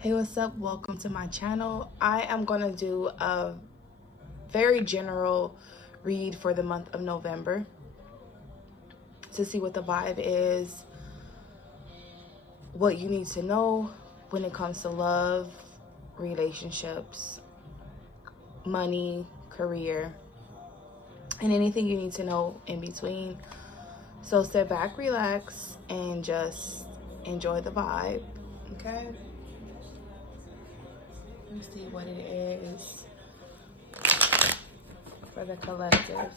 Hey, what's up? Welcome to my channel. I am going to do a very general read for the month of November to see what the vibe is, what you need to know when it comes to love, relationships, money, career, and anything you need to know in between. So sit back, relax, and just enjoy the vibe, okay? Let's see what it is for the collective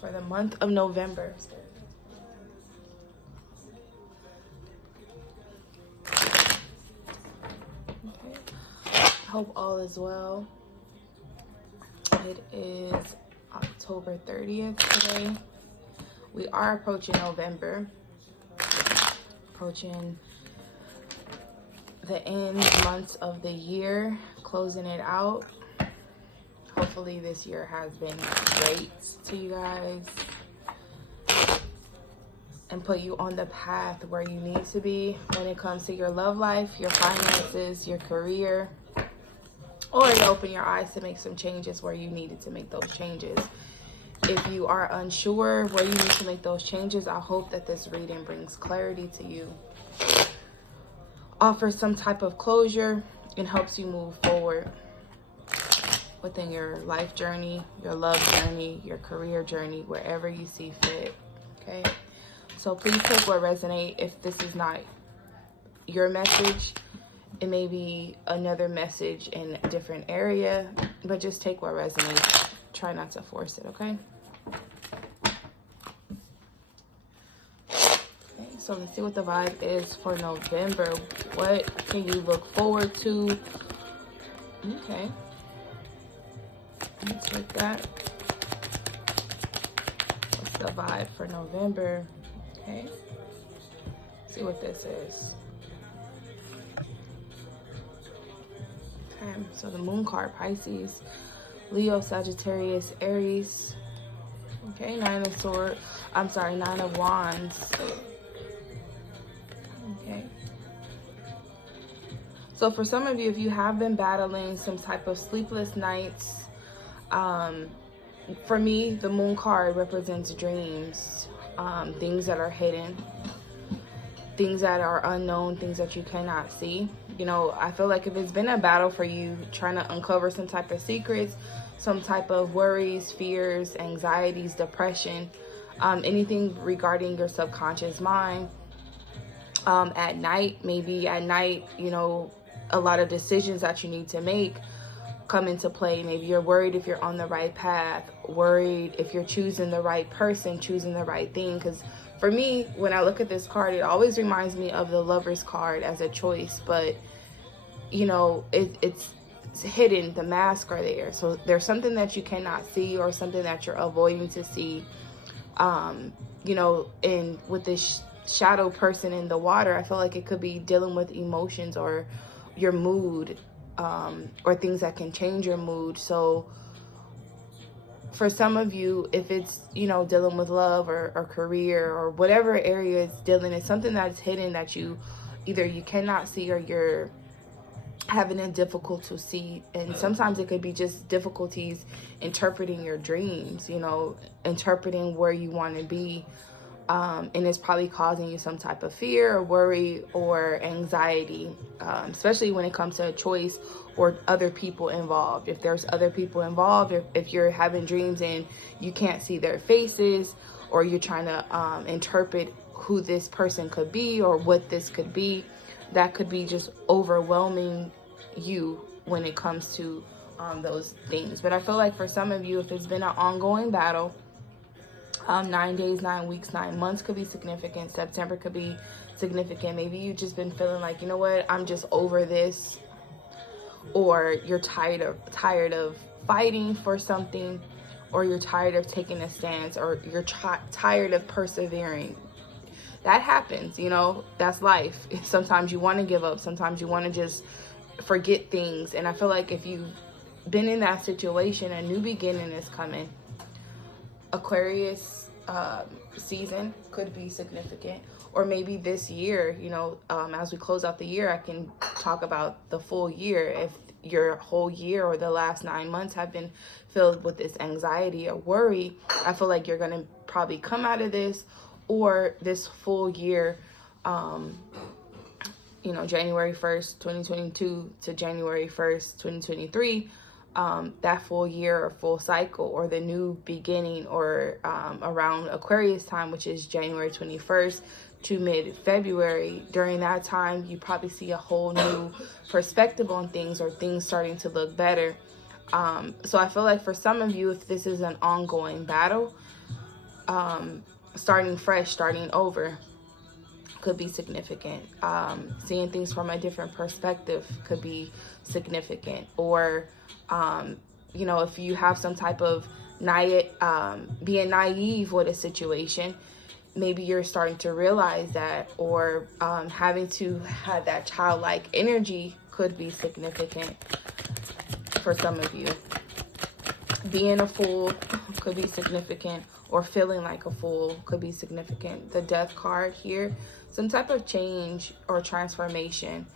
for the month of November. Okay. Hope all is well. It is October 30th today. We are approaching November, approaching the end months of the year, closing it out. Hopefully this year has been great to you guys and put you on the path where you need to be when it comes to your love life, your finances, your career, or to open your eyes to make some changes where you needed to make those changes. If you are unsure where you need to make those changes, I hope that this reading brings clarity to you, offers some type of closure, and helps you move forward within your life journey, your love journey, your career journey, wherever you see fit, okay? So please take what resonates. If this is not your message, it may be another message in a different area, but just take what resonates. Try not to force it, okay? So let's see what the vibe is for November. What can you look forward to? Okay. Let's take that. What's the vibe for November? Okay. See what this is. Okay. So the moon card, Pisces, Leo, Sagittarius, Aries. Okay. Nine of Wands. Okay. So for some of you, if you have been battling some type of sleepless nights, for me, the moon card represents dreams, things that are hidden, things that are unknown, things that you cannot see. You know, I feel like if it's been a battle for you trying to uncover some type of secrets, some type of worries, fears, anxieties, depression, anything regarding your subconscious mind, at night, you know, a lot of decisions that you need to make come into play. Maybe you're worried if you're on the right path, worried if you're choosing the right person, choosing the right thing. Because for me, when I look at this card, it always reminds me of the Lover's card as a choice, but you know, it's hidden, the masks are there. So there's something that you cannot see or something that you're avoiding to see. You know, and with this shadow person in the water, I feel like it could be dealing with emotions or your mood, or things that can change your mood. So for some of you, if it's, you know, dealing with love or career or whatever area it's dealing, it's something that's hidden that you either you cannot see or you're having it difficult to see. And sometimes it could be just difficulties interpreting your dreams, you know, interpreting where you want to be. And it's probably causing you some type of fear or worry or anxiety, especially when it comes to a choice or other people involved. If there's other people involved, if you're having dreams and you can't see their faces, or you're trying to interpret who this person could be or what this could be, that could be just overwhelming you when it comes to those things. But I feel like for some of you, if it's been an ongoing battle, 9 days, 9 weeks, 9 months could be significant. September could be significant. Maybe you've just been feeling like, you know what, I'm just over this, or you're tired of fighting for something, or you're tired of taking a stance, or you're tired of persevering. That happens, you know, that's life. Sometimes you want to give up. Sometimes you want to just forget things. And I feel like if you've been in that situation, a new beginning is coming. Aquarius season could be significant, or maybe this year, you know, as we close out the year, I can talk about the full year. If your whole year or the last 9 months have been filled with this anxiety or worry, I feel like you're going to probably come out of this, or this full year, you know, January 1st, 2022 to January 1st, 2023, that full year or full cycle, or the new beginning, or around Aquarius time, which is January 21st to mid-February. During that time, you probably see a whole new perspective on things, or things starting to look better. So I feel like for some of you, if this is an ongoing battle, starting fresh, starting over, could be significant. Seeing things from a different perspective could be significant. Or, you know, if you have some type of being naive with a situation, maybe you're starting to realize that, or having to have that childlike energy could be significant for some of you. Being a fool could be significant, or feeling like a fool could be significant. The Death card here, some type of change or transformation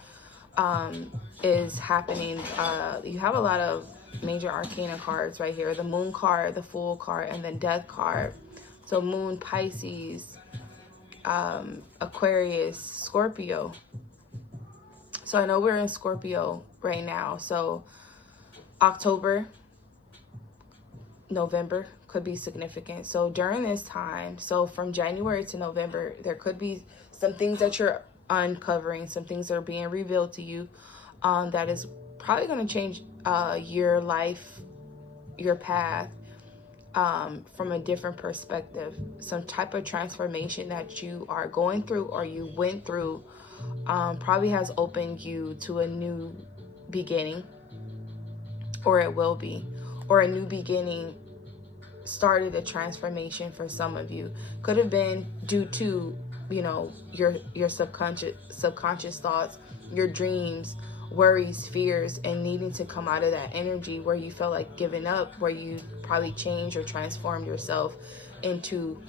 is happening. You have a lot of major arcana cards right here. The Moon card, the Fool card, and the Death card. So Moon, Pisces, Aquarius, Scorpio. So I know we're in Scorpio right now. So October, November could be significant. So during this time, so from January to November, there could be some things that you're uncovering, some things that are being revealed to you, that is probably going to change your life, your path, from a different perspective. Some type of transformation that you are going through, or you went through, probably has opened you to a new beginning, or it will be, or a new beginning started a transformation for some of you. Could have been due to, you know, your subconscious thoughts, your dreams, worries, fears, and needing to come out of that energy where you felt like giving up, where you probably changed or transformed yourself into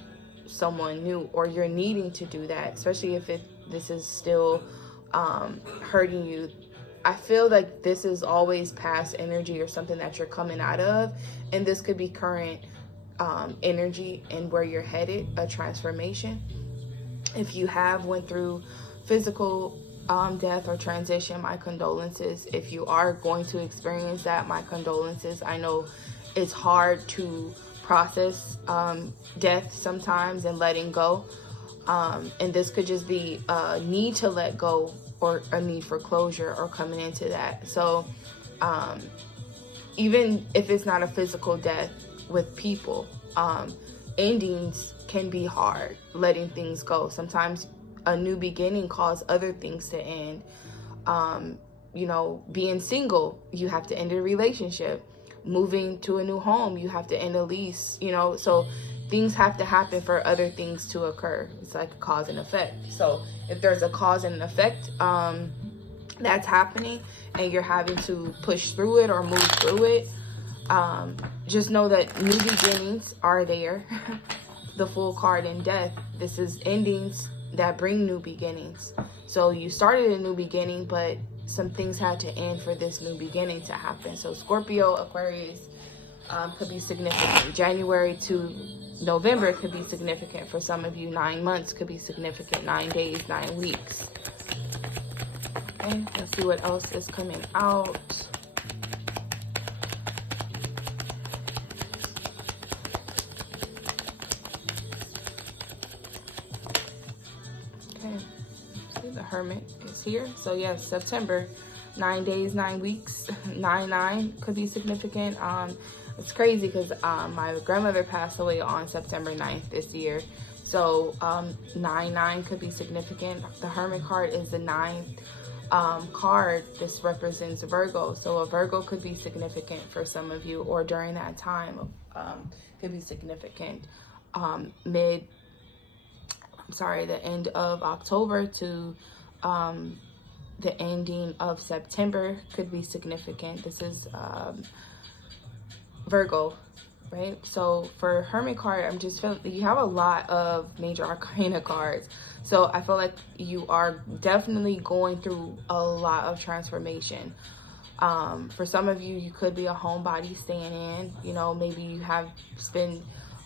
someone new, or you're needing to do that, especially if this is still hurting you. I feel like this is always past energy, or something that you're coming out of, and this could be current energy and where you're headed, a transformation. If you have went through physical death or transition, my condolences. If you are going to experience that, my condolences. I know it's hard to process death sometimes, and letting go, and this could just be a need to let go, or a need for closure, or coming into that. So even if it's not a physical death with people, endings can be hard, letting things go. Sometimes a new beginning causes other things to end. You know, being single, you have to end a relationship. Moving to a new home, you have to end a lease, you know. So things have to happen for other things to occur. It's like a cause and effect. So if there's a cause and an effect that's happening, and you're having to push through it or move through it, just know that new beginnings are there. The Fool card in Death, this is endings that bring new beginnings. So you started a new beginning, but some things had to end for this new beginning to happen. So Scorpio, Aquarius could be significant. January to November could be significant for some of you. 9 months could be significant. 9 days, 9 weeks. Okay, let's see what else is coming out. The Hermit is here. So yes, September, 9 days, 9 weeks, 9/9 could be significant. It's crazy because my grandmother passed away on September 9th this year. So 9/9 could be significant. The Hermit card is the 9th card. This represents Virgo. So a Virgo could be significant for some of you, or during that time could be significant. The end of October to the ending of September could be significant. This is Virgo right? So for Hermit card, I'm just feeling you have a lot of major arcana cards. So I feel like you are definitely going through a lot of transformation. For some of you, you could be a homebody staying in. You know, maybe you have spent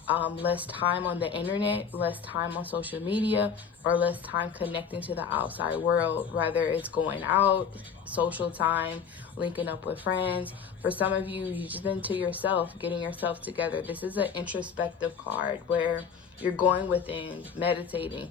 less time on the internet, less time on social media, or less time connecting to the outside world. Whether it's going out, social time, linking up with friends. For some of you, you've just been to yourself, getting yourself together. This is an introspective card where you're going within, meditating,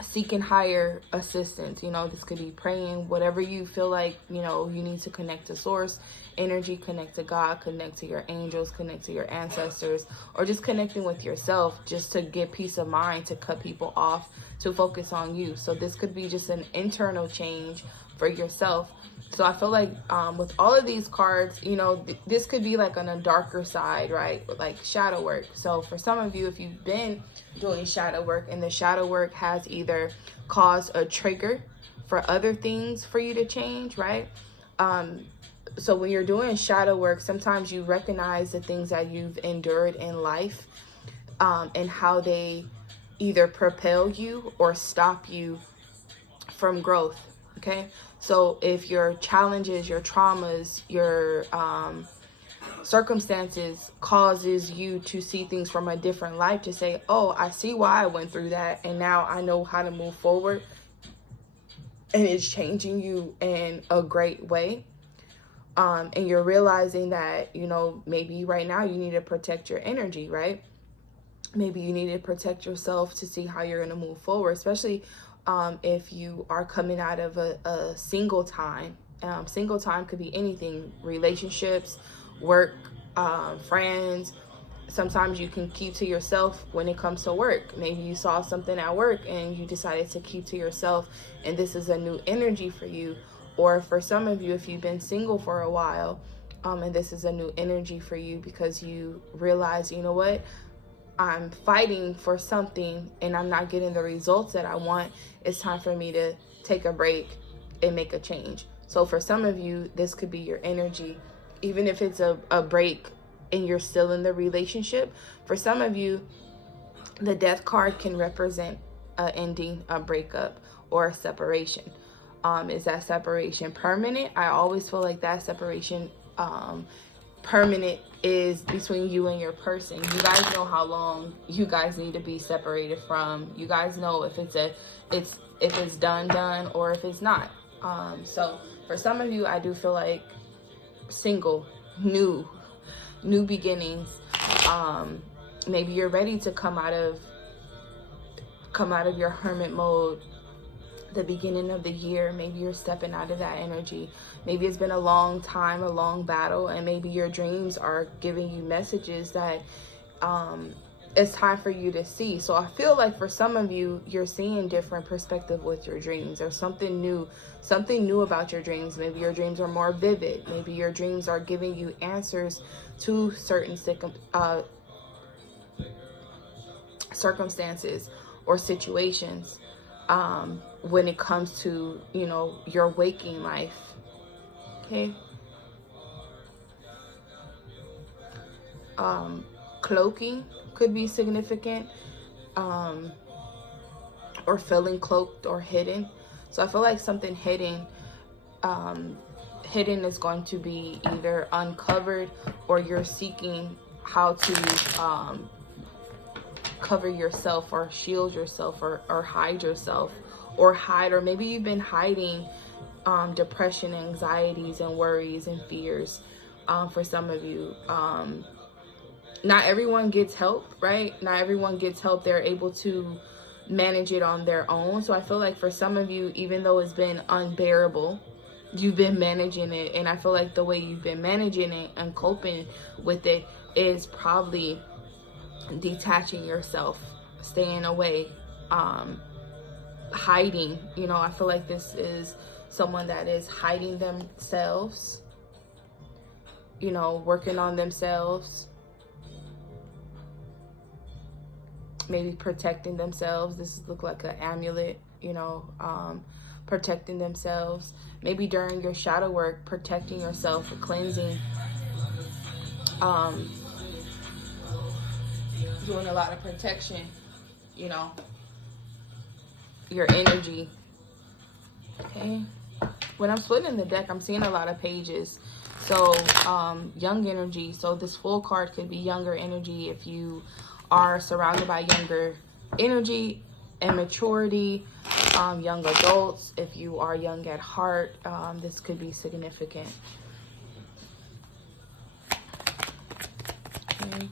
seeking higher assistance. You know, this could be praying, whatever you feel like, you know, you need to connect to source energy, connect to God, connect to your angels, connect to your ancestors, or just connecting with yourself just to get peace of mind, to cut people off, to focus on you. So this could be just an internal change for yourself. So I feel like with all of these cards, you know, this could be like on a darker side, right? Like shadow work. So for some of you, if you've been doing shadow work and the shadow work has either caused a trigger for other things for you to change, right? So when you're doing shadow work, sometimes you recognize the things that you've endured in life and how they either propel you or stop you from growth. Okay, so if your challenges, your traumas, your circumstances causes you to see things from a different light, to say, oh, I see why I went through that, and now I know how to move forward, and it's changing you in a great way. And you're realizing that, you know, maybe right now you need to protect your energy, right? Maybe you need to protect yourself to see how you're going to move forward, especially if you are coming out of a single time. Single time could be anything: relationships, work, friends. Sometimes you can keep to yourself when it comes to work. Maybe you saw something at work and you decided to keep to yourself, and this is a new energy for you. Or for some of you, if you've been single for a while, and this is a new energy for you because you realize, you know what, I'm fighting for something and I'm not getting the results that I want. It's time for me to take a break and make a change. So for some of you, this could be your energy, even if it's a break and you're still in the relationship. For some of you, the death card can represent an ending, a breakup, or a separation. Is that separation permanent? I always feel like that separation permanent is between you and your person. You guys know how long you guys need to be separated from. You guys know if it's done or if it's not. So for some of you, I do feel like single, new beginnings. Maybe you're ready to come out of your hermit mode the beginning of the year. Maybe you're stepping out of that energy. Maybe it's been a long time, a long battle, and maybe your dreams are giving you messages that it's time for you to see. So I feel like for some of you, you're seeing different perspective with your dreams. There's something new about your dreams. Maybe your dreams are more vivid. Maybe your dreams are giving you answers to certain circumstances or situations when it comes to, you know, your waking life. Okay. Cloaking could be significant, or feeling cloaked or hidden. So I feel like something hidden is going to be either uncovered, or you're seeking how to cover yourself or shield yourself or hide yourself, or maybe you've been hiding depression, anxieties, and worries and fears. For some of you, not everyone gets help, right? Not everyone gets help. They're able to manage it on their own. So I feel like for some of you, even though it's been unbearable, you've been managing it. And I feel like the way you've been managing it and coping with it is probably detaching yourself, staying away, hiding. You know, I feel like this is someone that is hiding themselves, you know, working on themselves, maybe protecting themselves. This look like an amulet, you know, protecting themselves. Maybe during your shadow work, protecting yourself, or cleansing um, doing a lot of protection, you know, your energy. Okay. When I'm splitting the deck, I'm seeing a lot of pages. So, young energy. So this full card could be younger energy if you are surrounded by younger energy and maturity. Young adults, if you are young at heart, this could be significant. Okay.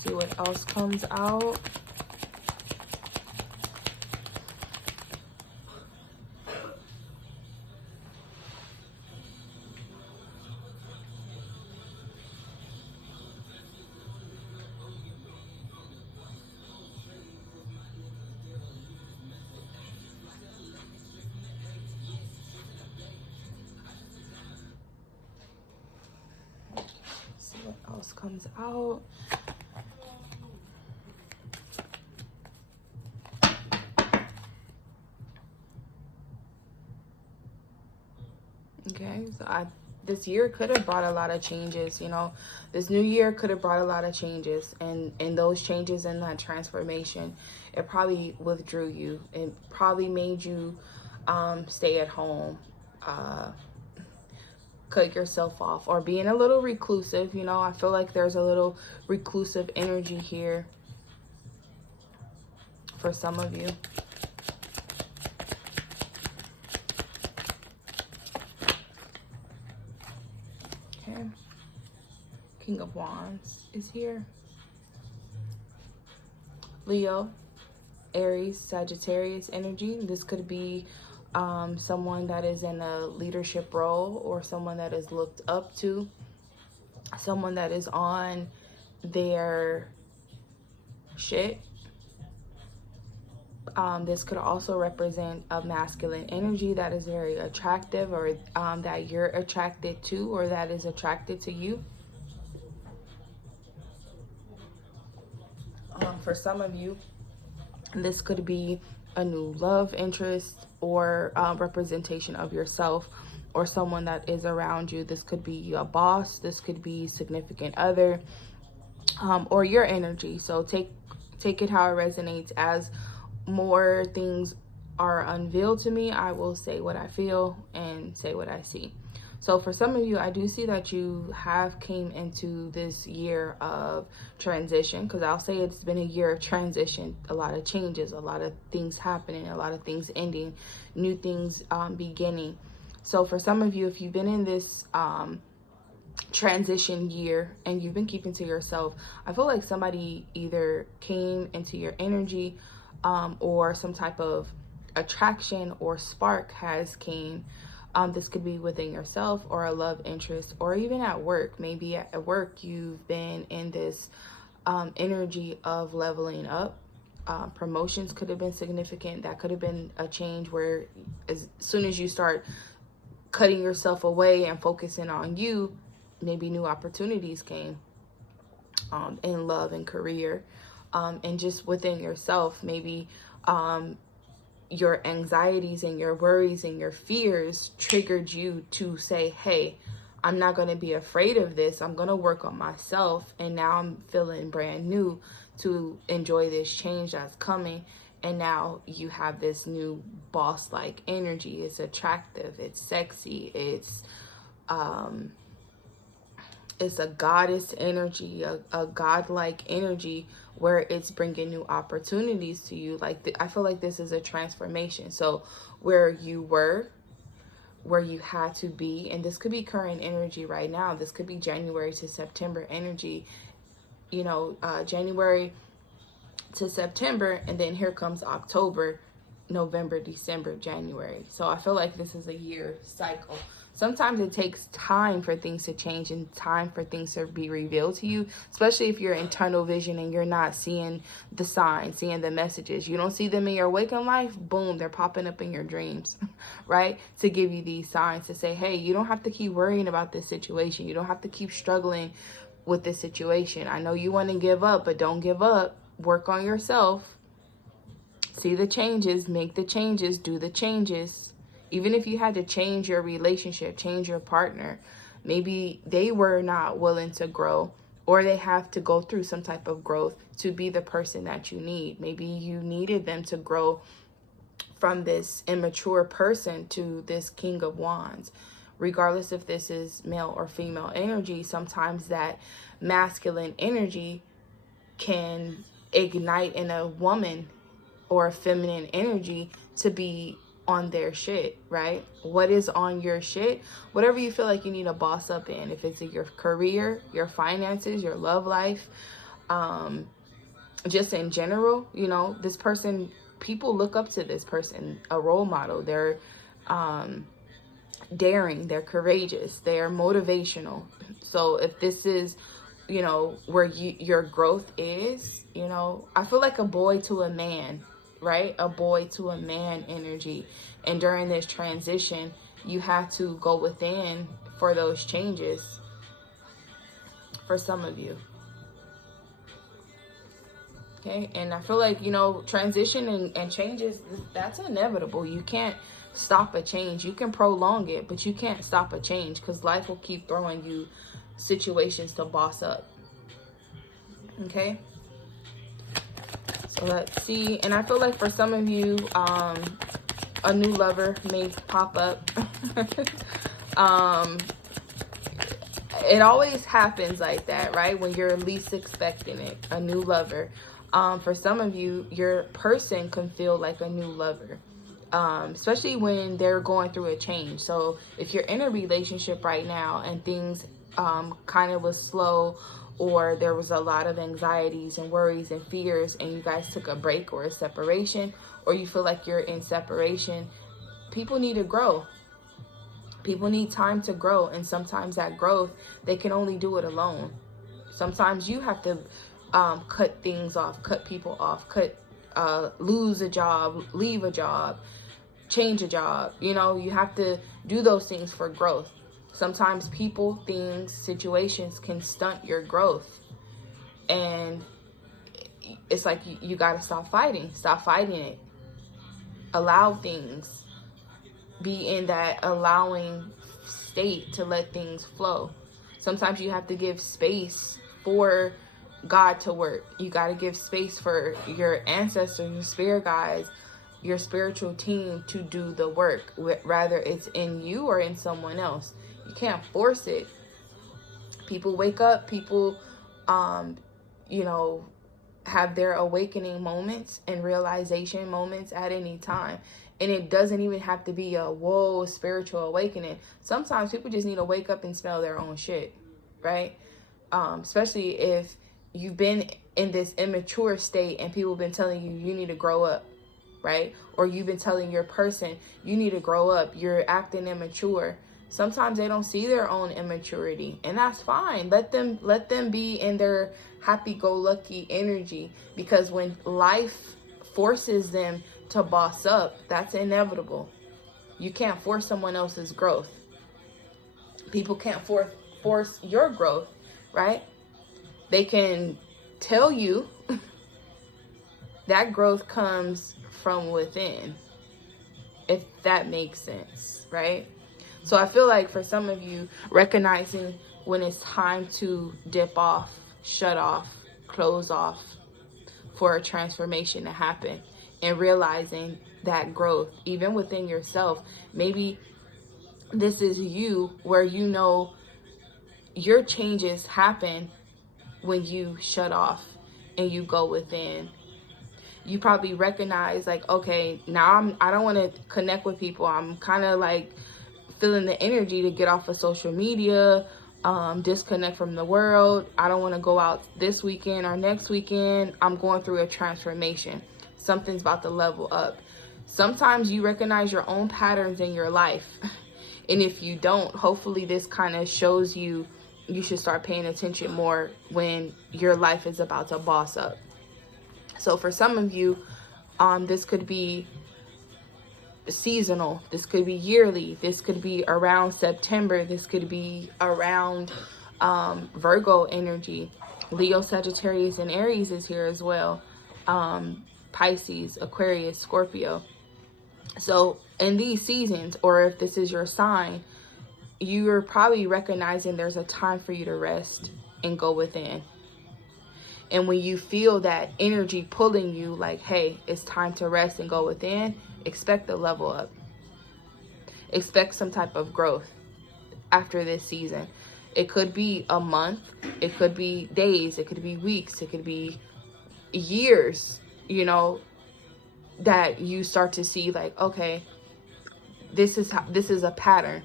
See what else comes out. See what else comes out. Okay, so this year could have brought a lot of changes, you know. This new year could have brought a lot of changes, and in those changes and that transformation, it probably withdrew you. It probably made you stay at home, cut yourself off, or being a little reclusive, you know. I feel like there's a little reclusive energy here for some of you. Okay. King of Wands is here. Leo, Aries, Sagittarius energy. This could be someone that is in a leadership role, or someone that is looked up to, someone that is on their shit. This could also represent a masculine energy that is very attractive, or that you're attracted to, or that is attracted to you. For some of you, this could be a new love interest, or representation of yourself, or someone that is around you. This could be a boss. This could be significant other, or your energy. So take it how it resonates. As more things are unveiled to me, I will say what I feel and say what I see. So for some of you, I do see that you have came into this year of transition, because I'll say it's been a year of transition, a lot of changes, a lot of things happening, a lot of things ending, new things beginning. So for some of you, if you've been in this transition year and you've been keeping to yourself, I feel like somebody either came into your energy, or some type of attraction or spark has came. This could be within yourself, or a love interest, or even at work. Maybe at work you've been in this energy of leveling up. Promotions could have been significant. That could have been a change where as soon as you start cutting yourself away and focusing on you, maybe new opportunities came in love and career, and just within yourself. Maybe your anxieties and your worries and your fears triggered you to say, hey, I'm not going to be afraid of this. I'm going to work on myself. And now I'm feeling brand new to enjoy this change that's coming. And now you have this new boss-like energy. It's attractive. It's sexy. It's a goddess energy, a godlike energy, where it's bringing new opportunities to you. Like I feel like this is a transformation. So where you were, where you had to be, and this could be current energy right now. This could be January to September energy, you know, January to September, and then here comes October, November, December, January. So I feel like this is a year cycle. Sometimes it takes time for things to change and time for things to be revealed to you, especially if you're in tunnel vision and you're not seeing the signs, seeing the messages. You don't see them in your waking life, boom, they're popping up in your dreams, right? To give you these signs to say, hey, you don't have to keep worrying about this situation. You don't have to keep struggling with this situation. I know you want to give up, but don't give up. Work on yourself. See the changes, make the changes, do the changes. Even if you had to change your relationship, change your partner, Maybe they were not willing to grow, or they have to go through some type of growth to be the person that you need. Maybe you needed them to grow from this immature person to this King of Wands. Regardless if this is male or female energy, sometimes that masculine energy can ignite in a woman or a feminine energy to be on their shit, right? What is on your shit? Whatever you feel like you need a boss up in. If it's your career, your finances, your love life, just in general, you know, this person, people look up to this person, a role model. They're daring, they're courageous, they're motivational. So if this is, you know, where your growth is, you know, I feel like a boy to a man, right? A boy to a man energy. And during this transition, you have to go within for those changes for some of you. Okay, and I feel like, you know, transition and changes, that's inevitable. You can't stop a change. You can prolong it, but you can't stop a change, because life will keep throwing you situations to boss up. Okay, so let's see. And I feel like for some of you, a new lover may pop up. It always happens like that, right? When you're least expecting it, a new lover. For some of you, your person can feel like a new lover, especially when they're going through a change. So if you're in a relationship right now and things kind of was slow, or there was a lot of anxieties and worries and fears, and you guys took a break or a separation, or you feel like you're in separation, people need to grow. People need time to grow, and sometimes that growth, they can only do it alone. Sometimes you have to cut things off, cut people off, lose a job, leave a job, change a job. You know, you have to do those things for growth. Sometimes people, things, situations can stunt your growth. And it's like you got to stop fighting it. Allow things. Be in that allowing state to let things flow. Sometimes you have to give space for God to work. You got to give space for your ancestors, your spirit guides, your spiritual team to do the work, whether it's in you or in someone else. You can't force it. People wake up, people you know, have their awakening moments and realization moments at any time. And it doesn't even have to be a whoa spiritual awakening. Sometimes people just need to wake up and smell their own shit, right? Especially if you've been in this immature state and people have been telling you need to grow up, right? Or you've been telling your person you need to grow up, you're acting immature. Sometimes they don't see their own immaturity, and that's fine. Let them be in their happy-go-lucky energy, because when life forces them to boss up, that's inevitable. You can't force someone else's growth. People can't force your growth, right? They can tell you that growth comes from within, if that makes sense, right? So I feel like for some of you, recognizing when it's time to dip off, shut off, close off for a transformation to happen, and realizing that growth, even within yourself. Maybe this is you, where you know your changes happen when you shut off and you go within. You probably recognize, like, okay, now I don't want to connect with people. I'm kind of like feeling the energy to get off of social media, disconnect from the world. I don't want to go out this weekend or next weekend. I'm going through a transformation. Something's about to level up. Sometimes you recognize your own patterns in your life. And if you don't, hopefully this kind of shows you should start paying attention more when your life is about to boss up. So for some of you, this could be seasonal, this could be yearly, this could be around September, this could be around Virgo energy. Leo, Sagittarius, and Aries is here as well. Pisces, Aquarius, Scorpio. So in these seasons, or if this is your sign, you're probably recognizing there's a time for you to rest and go within. And when you feel that energy pulling you like, hey, it's time to rest and go within, expect the level up. Expect some type of growth after this season. It could be a month, it could be days, it could be weeks, it could be years, you know, that you start to see like, okay, this is a pattern,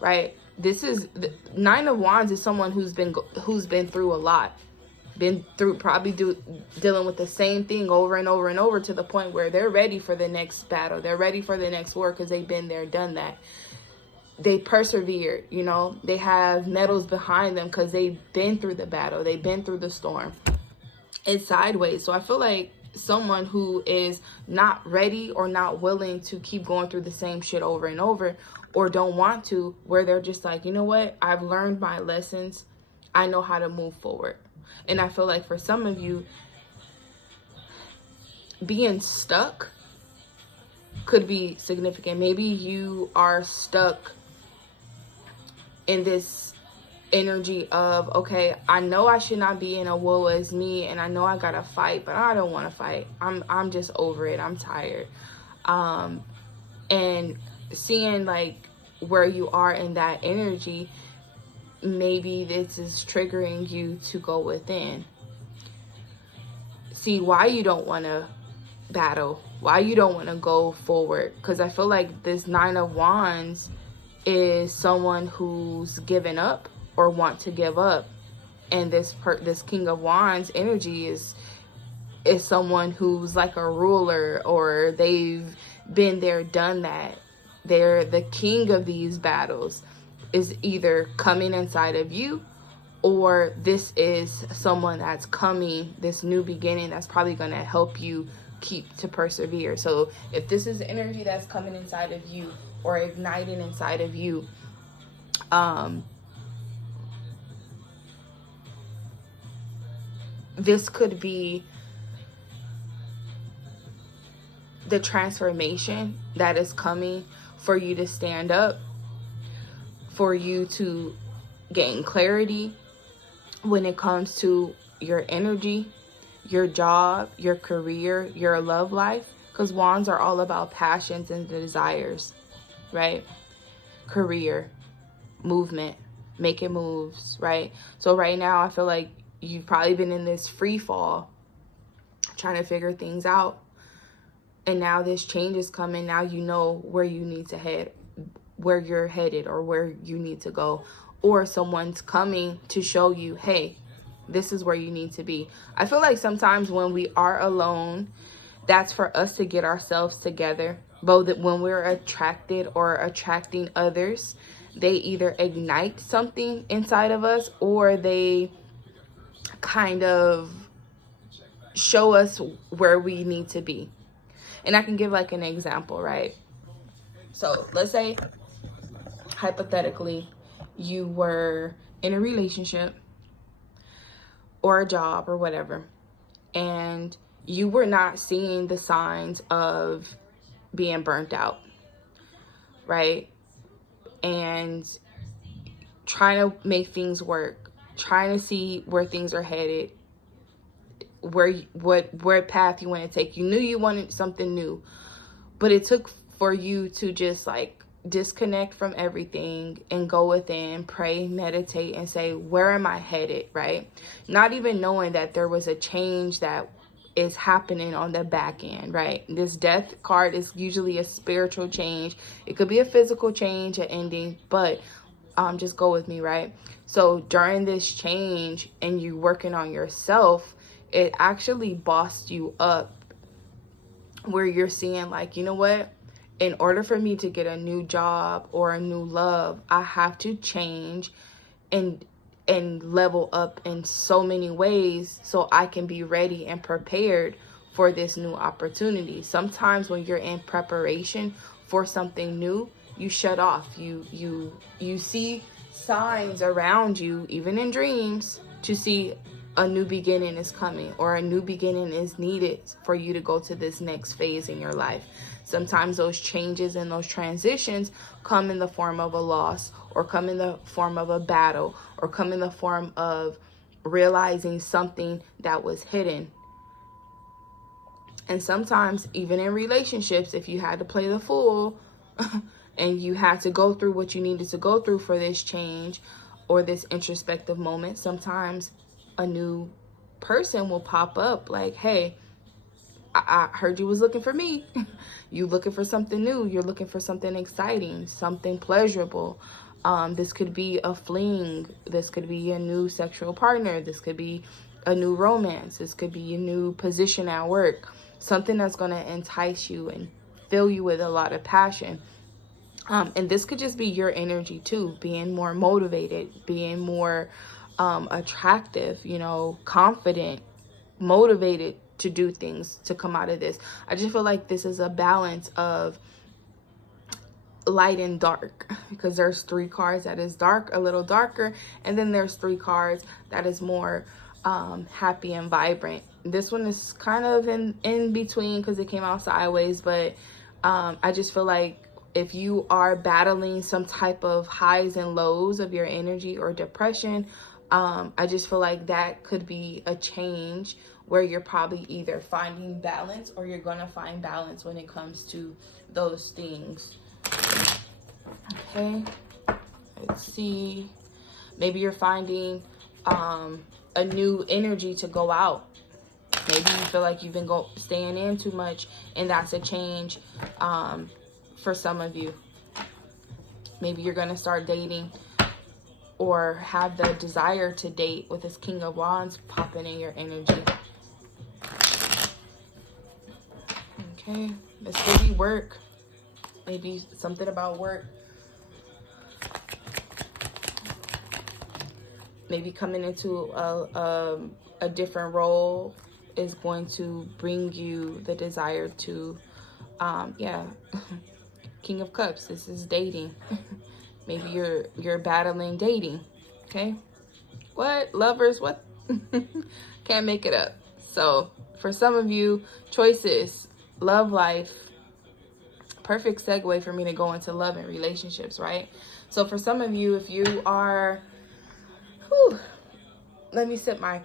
right? This is the Nine of Wands is someone who's been through a lot, been through probably dealing with the same thing over and over and over, to the point where they're ready for the next battle, they're ready for the next war, because they've been there, done that. They persevered, you know, they have medals behind them because they've been through the battle, they've been through the storm. It's sideways. So I feel like someone who is not ready or not willing to keep going through the same shit over and over, or don't want to, where they're just like, you know what, I've learned my lessons, I know how to move forward. And I feel like for some of you, being stuck could be significant. Maybe you are stuck in this energy of, okay, I know I should not be in a woe is me, and I know I gotta fight, but I don't want to fight. I'm just over it. I'm tired. And seeing like where you are in that energy, maybe this is triggering you to go within. See why you don't want to battle, why you don't want to go forward. Because I feel like this Nine of Wands is someone who's given up or want to give up, and this King of Wands energy is someone who's like a ruler, or they've been there, done that. They're the king of these battles. Is either coming inside of you, or this is someone that's coming, this new beginning that's probably going to help you keep to persevere. So if this is energy that's coming inside of you or igniting inside of you, this could be the transformation that is coming for you to stand up, for you to gain clarity when it comes to your energy, your job, your career, your love life. Because wands are all about passions and desires, right? Career, movement, making moves, right? So right now, I feel like you've probably been in this free fall, trying to figure things out. And now this change is coming. Now you know where you need to head, where you're headed, or where you need to go. Or someone's coming to show you, hey, this is where you need to be. I feel like sometimes when we are alone, that's for us to get ourselves together. Both that when we're attracted or attracting others, they either ignite something inside of us, or they kind of show us where we need to be. And I can give like an example, right? So let's say, hypothetically, you were in a relationship or a job or whatever, and you were not seeing the signs of being burnt out, right? And trying to make things work, trying to see where things are headed, what path you want to take. You knew you wanted something new, but it took for you to just like disconnect from everything and go within, pray, meditate, and say, where am I headed, right? Not even knowing that there was a change that is happening on the back end, right? This death card is usually a spiritual change. It could be a physical change, an ending, but just go with me, right? So during this change and you working on yourself, it actually bossed you up, where you're seeing like, you know what? In order for me to get a new job or a new love, I have to change and level up in so many ways so I can be ready and prepared for this new opportunity. Sometimes when you're in preparation for something new, you shut off. You see signs around you, even in dreams, to see a new beginning is coming, or a new beginning is needed for you to go to this next phase in your life. Sometimes those changes and those transitions come in the form of a loss, or come in the form of a battle, or come in the form of realizing something that was hidden. And sometimes, even in relationships, if you had to play the fool and you had to go through what you needed to go through for this change or this introspective moment, sometimes a new person will pop up like, hey, I heard you was looking for me. You looking for something new. You're looking for something exciting, something pleasurable. This could be a fling. This could be a new sexual partner. This could be a new romance. This could be a new position at work. Something that's going to entice you and fill you with a lot of passion. And this could just be your energy too, being more motivated, being more attractive, you know, confident, motivated to do things to come out of this. I just feel like this is a balance of light and dark, because there's 3 cards that is dark, a little darker, and then there's 3 cards that is more happy and vibrant. This one is kind of in between because it came out sideways, but I just feel like if you are battling some type of highs and lows of your energy or depression, I just feel like that could be a change where you're probably either finding balance, or you're gonna find balance when it comes to those things. Okay, let's see. Maybe you're finding a new energy to go out. Maybe you feel like you've been staying in too much, and that's a change for some of you. Maybe you're gonna start dating or have the desire to date with this King of Wands popping in your energy. Okay, this could be work. Maybe something about work. Maybe coming into a different role is going to bring you the desire to, yeah, King of Cups. This is dating. Maybe you're battling dating. Okay, what, lovers? What? Can't make it up. So for some of you, choices, love life. Perfect segue for me to go into love and relationships, right? So for some of you, if you are, let me sip my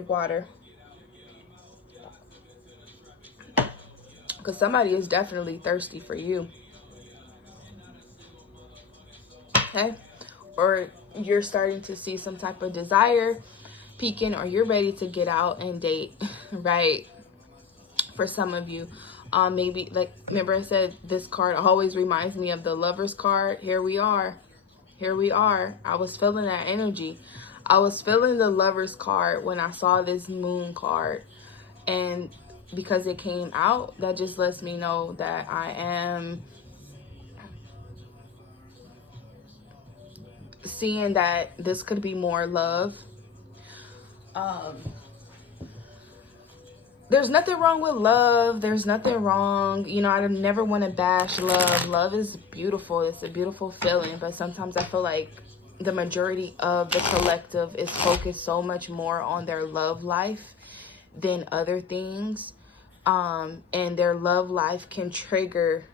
water, because somebody is definitely thirsty for you. Okay, or you're starting to see some type of desire peaking, or you're ready to get out and date, right? For some of you, maybe, like, remember I said this card always reminds me of the Lover's card. Here we are. I was feeling that energy. I was feeling the Lover's card when I saw this Moon card, and because it came out, that just lets me know that I am seeing that this could be more love. There's nothing wrong with love. There's nothing wrong. You know, I never want to bash love. Love is beautiful. It's a beautiful feeling. But sometimes I feel like the majority of the collective is focused so much more on their love life than other things. And their love life can trigger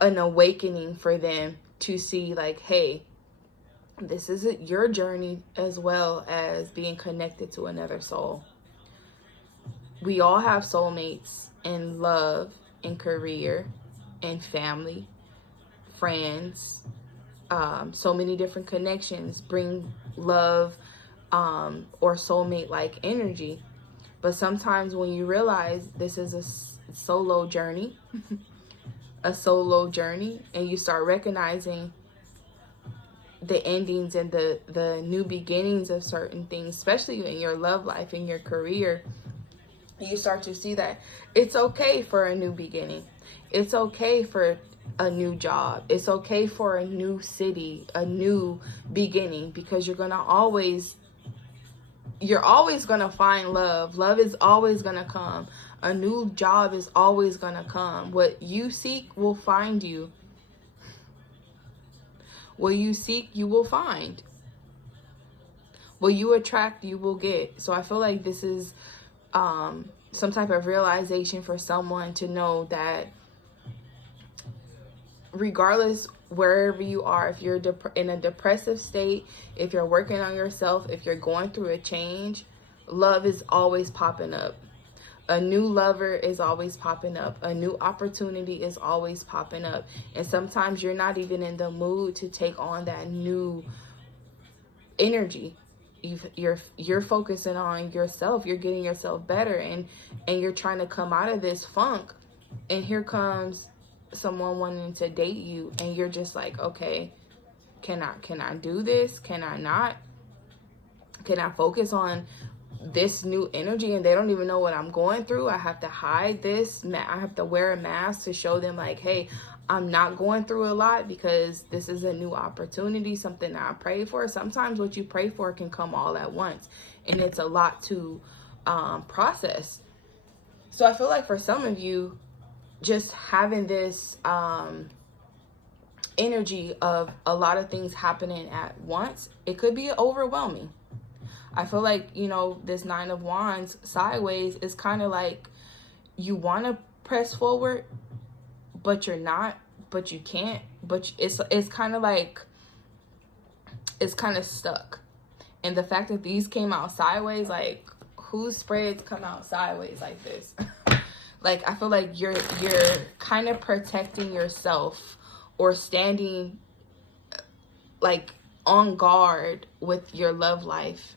an awakening for them to see, like, hey, this is your journey as well as being connected to another soul. We all have soulmates in love, in career, in family, friends. So many different connections bring love or soulmate-like energy. But sometimes when you realize this is a solo journey, and you start recognizing the endings and the new beginnings of certain things, especially in your love life, in your career, you start to see that it's okay for a new beginning. It's okay for a new job. It's okay for a new city, a new beginning, because you're always going to find love. Love is always going to come. A new job is always going to come. What you seek will find you. What you seek, you will find. What you attract, you will get. So I feel like this is some type of realization for someone to know that regardless wherever you are, if you're in a depressive state, if you're working on yourself, if you're going through a change, love is always popping up. A new lover is always popping up. A new opportunity is always popping up. And sometimes you're not even in the mood to take on that new energy. You're focusing on yourself. You're getting yourself better, and you're trying to come out of this funk. And here comes someone wanting to date you, and you're just like, okay, can I do this? Can I not? Can I focus on this new energy? And they don't even know what I'm going through. I have to hide this. I have to wear a mask to show them like, hey, I'm not going through a lot because this is a new opportunity, something that I pray for. Sometimes what you pray for can come all at once, and it's a lot to process. So I feel like for some of you, just having this energy of a lot of things happening at once, it could be overwhelming. I feel like, you know, this Nine of Wands sideways is kind of like you want to press forward, but you're not, but you can't, but it's kind of like, it's kind of stuck. And the fact that these came out sideways, like, whose spreads come out sideways like this? Like, I feel like you're kind of protecting yourself or standing like on guard with your love life,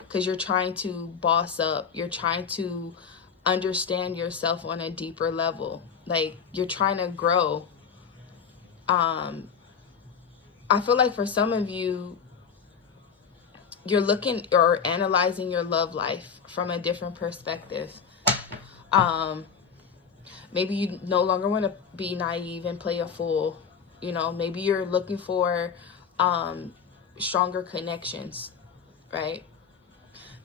because you're trying to boss up. You're trying to understand yourself on a deeper level. Like, you're trying to grow. I feel like for some of you, you're looking or analyzing your love life from a different perspective. Maybe you no longer want to be naive and play a fool. You know, maybe you're looking for stronger connections, right?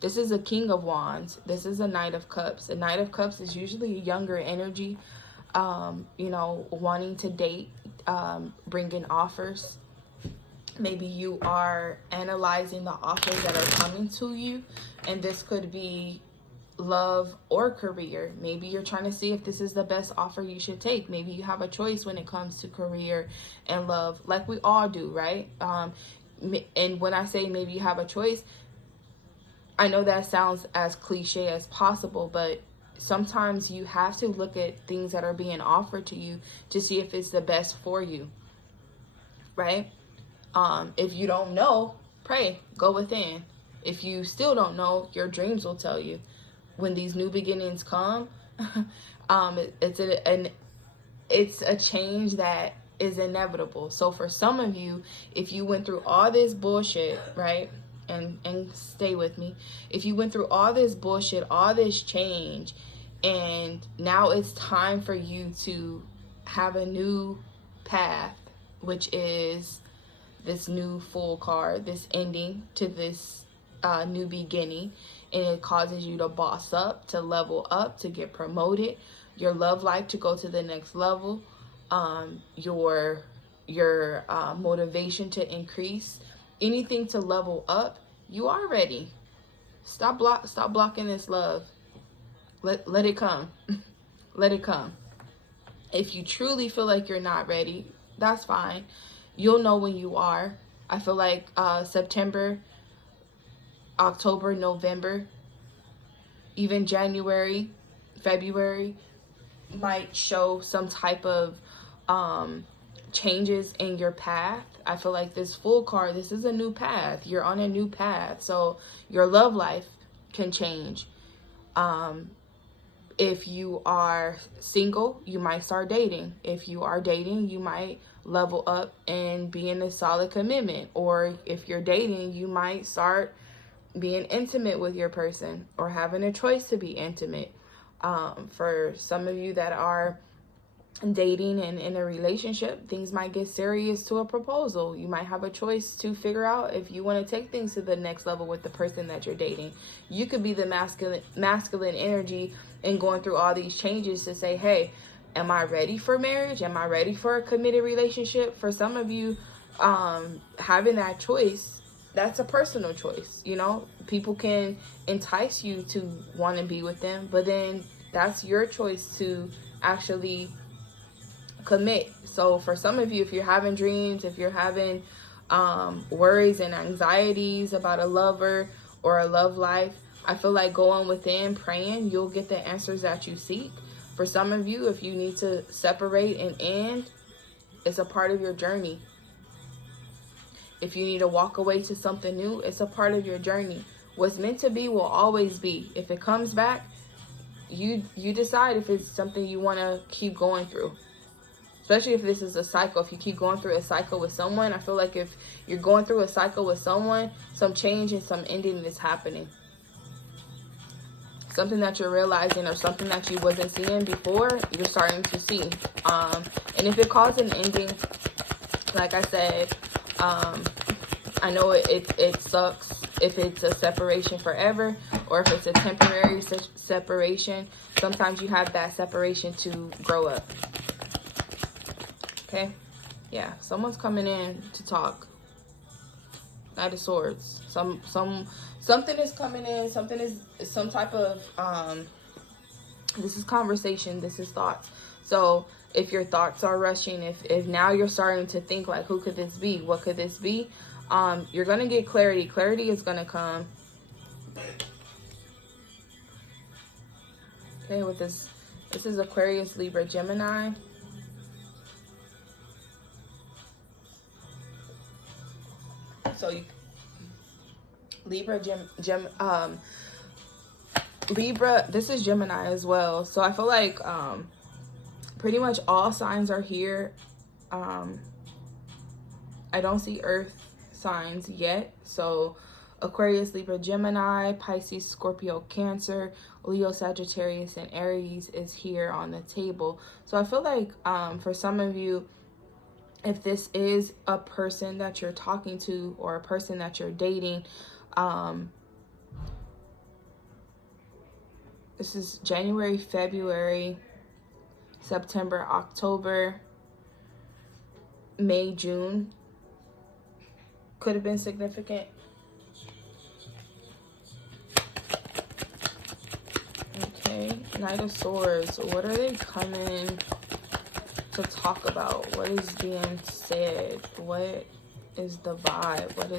This is a King of Wands. This is a Knight of Cups. A Knight of Cups is usually a younger energy, you know, wanting to date, bringing offers. Maybe you are analyzing the offers that are coming to you, and this could be love or career. Maybe you're trying to see if this is the best offer you should take. Maybe you have a choice when it comes to career and love, like we all do, right? And when I say maybe you have a choice, I know that sounds as cliche as possible, but sometimes you have to look at things that are being offered to you to see if it's the best for you, right? If you don't know, pray, go within. If you still don't know, your dreams will tell you. When these new beginnings come, it's a change that is inevitable. So for some of you, if you went through all this bullshit, right? And stay with me. If you went through all this bullshit, all this change, and now it's time for you to have a new path, which is this new Fool card, this ending to this new beginning, and it causes you to boss up, to level up, to get promoted, your love life to go to the next level, your motivation to increase, anything to level up. You are ready. Stop blocking this love. Let it come. Let it come. If you truly feel like you're not ready, that's fine. You'll know when you are. I feel like September, October, November, even January, February might show some type of changes in your path. I feel like this Fool card, this is a new path. You're on a new path. So your love life can change. If you are single, you might start dating. If you are dating, you might level up and be in a solid commitment. Or if you're dating, you might start being intimate with your person or having a choice to be intimate. For some of you that are dating and in a relationship, things might get serious to a proposal. You might have a choice to figure out if you want to take things to the next level with the person that you're dating. You could be the masculine energy and going through all these changes to say, hey, am I ready for marriage? Am I ready for a committed relationship? For some of you, having that choice, that's a personal choice. You know, people can entice you to want to be with them, but then that's your choice to actually commit. So So for some of you, if you're having dreams, if you're having worries and anxieties about a lover or a love life, I feel like going within, praying, you'll get the answers that you seek. For some of you, if you need to separate and end, it's a part of your journey. If you need to walk away to something new, it's a part of your journey. What's meant to be will always be. If it comes back, you decide if it's something you want to keep going through. Especially if this is a cycle. If you keep going through a cycle with someone, I feel like if you're going through a cycle with someone, some change and some ending is happening. Something that you're realizing or something that you wasn't seeing before, you're starting to see. And if it caused an ending, like I said, I know it sucks if it's a separation forever or if it's a temporary separation. Sometimes you have that separation to grow up. Okay? Yeah, someone's coming in to talk. Knight of Swords. Something is coming in. Something is some type of this is conversation. This is thoughts. So if your thoughts are rushing, if now you're starting to think like, who could this be? What could this be? You're gonna get clarity. Clarity is gonna come. Okay, with this is Aquarius, Libra, Gemini. So Libra, Libra, this is Gemini as well. So I feel like pretty much all signs are here. I don't see Earth signs yet. So Aquarius, Libra, Gemini, Pisces, Scorpio, Cancer, Leo, Sagittarius, and Aries is here on the table. So I feel like for some of you, if this is a person that you're talking to or a person that you're dating, this is January, February, September, October, May, June, could have been significant. Okay, Knight of Swords, what are they coming to talk about? What is being said? What is the vibe? What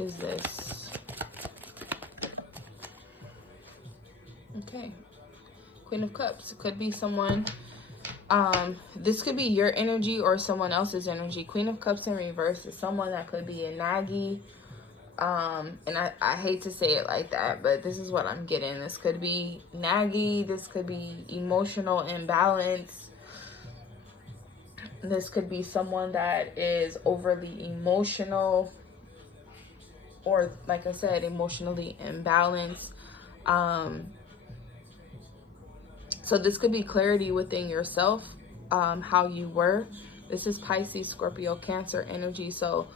is this? Okay, Queen of Cups. It could be someone, this could be your energy or someone else's energy. Queen of Cups in reverse is someone that could be a naggy, and I hate to say it like that, but this is what I'm getting. This could be naggy, this could be emotional imbalance. This could be someone that is overly emotional or, like I said, emotionally imbalanced. So this could be clarity within yourself, how you were. This is Pisces, Scorpio, Cancer energy. So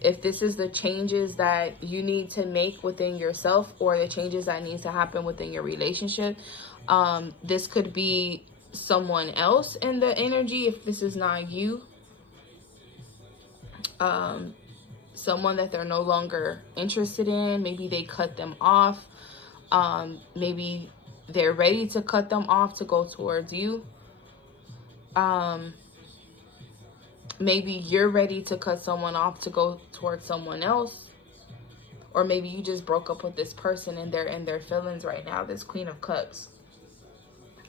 if this is the changes that you need to make within yourself or the changes that needs to happen within your relationship, this could be someone else in the energy if this is not you. Someone that they're no longer interested in. Maybe they cut them off. Maybe they're ready to cut them off to go towards you. Maybe you're ready to cut someone off to go towards someone else. Or maybe you just broke up with this person and they're in their feelings right now, this Queen of Cups.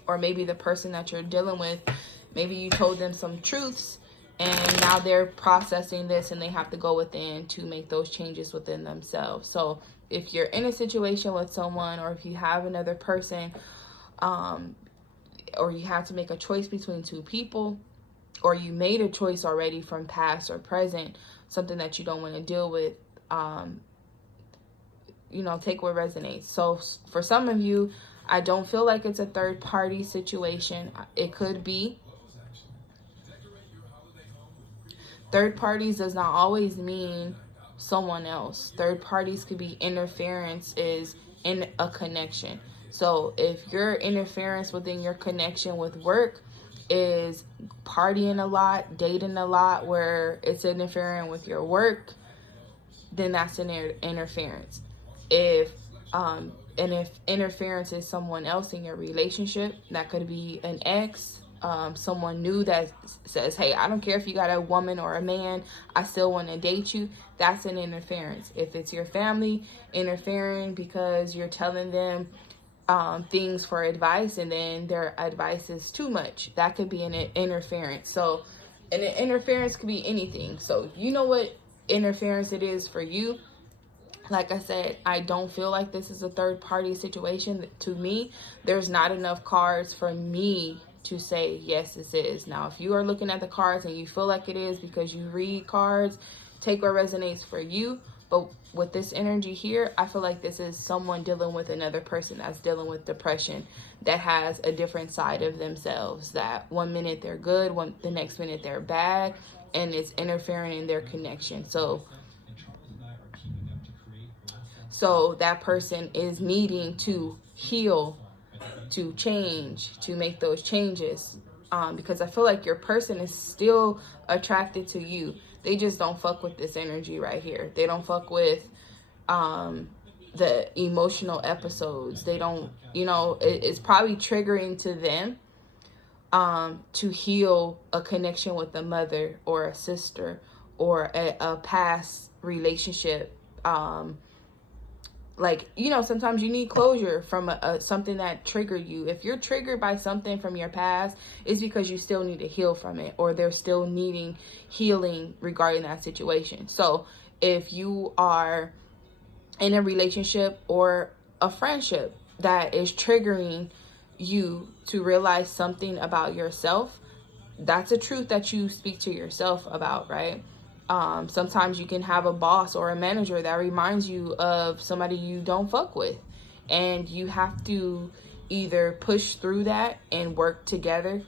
Or maybe the person that you're dealing with, maybe you told them some truths and now they're processing this and they have to go within to make those changes within themselves. So if you're in a situation with someone, or if you have another person, or you have to make a choice between two people, or you made a choice already from past or present, something that you don't want to deal with, you know, take what resonates. So for some of you, I don't feel like it's a third party situation. It could be. Third parties does not always mean someone else. Third parties could be interference is in a connection. So if your interference within your connection with work is partying a lot, dating a lot, where it's interfering with your work, then that's an interference. If interference is someone else in your relationship, that could be an ex, someone new that says, hey, I don't care if you got a woman or a man, I still want to date you, that's an interference. If it's your family interfering because you're telling them things for advice and then their advice is too much, that could be an interference. So an interference could be anything. So you know what interference it is for you. Like I said, I don't feel like this is a third party situation. To me, there's not enough cards for me to say, yes, this is. Now, if you are looking at the cards and you feel like it is because you read cards, take what resonates for you. But with this energy here, I feel like this is someone dealing with another person that's dealing with depression, that has a different side of themselves, that one minute they're good, the next minute they're bad, and it's interfering in their connection. So that person is needing to heal, to change, to make those changes. Because I feel like your person is still attracted to you. They just don't fuck with this energy right here. They don't fuck with the emotional episodes. They don't, it's probably triggering to them to heal a connection with a mother or a sister or a past relationship. Sometimes you need closure from something that triggered you. If you're triggered by something from your past, it's because you still need to heal from it, or they're still needing healing regarding that situation. So if you are in a relationship or a friendship that is triggering you to realize something about yourself, that's a truth that you speak to yourself about, right? Sometimes you can have a boss or a manager that reminds you of somebody you don't fuck with, and you have to either push through that and work together,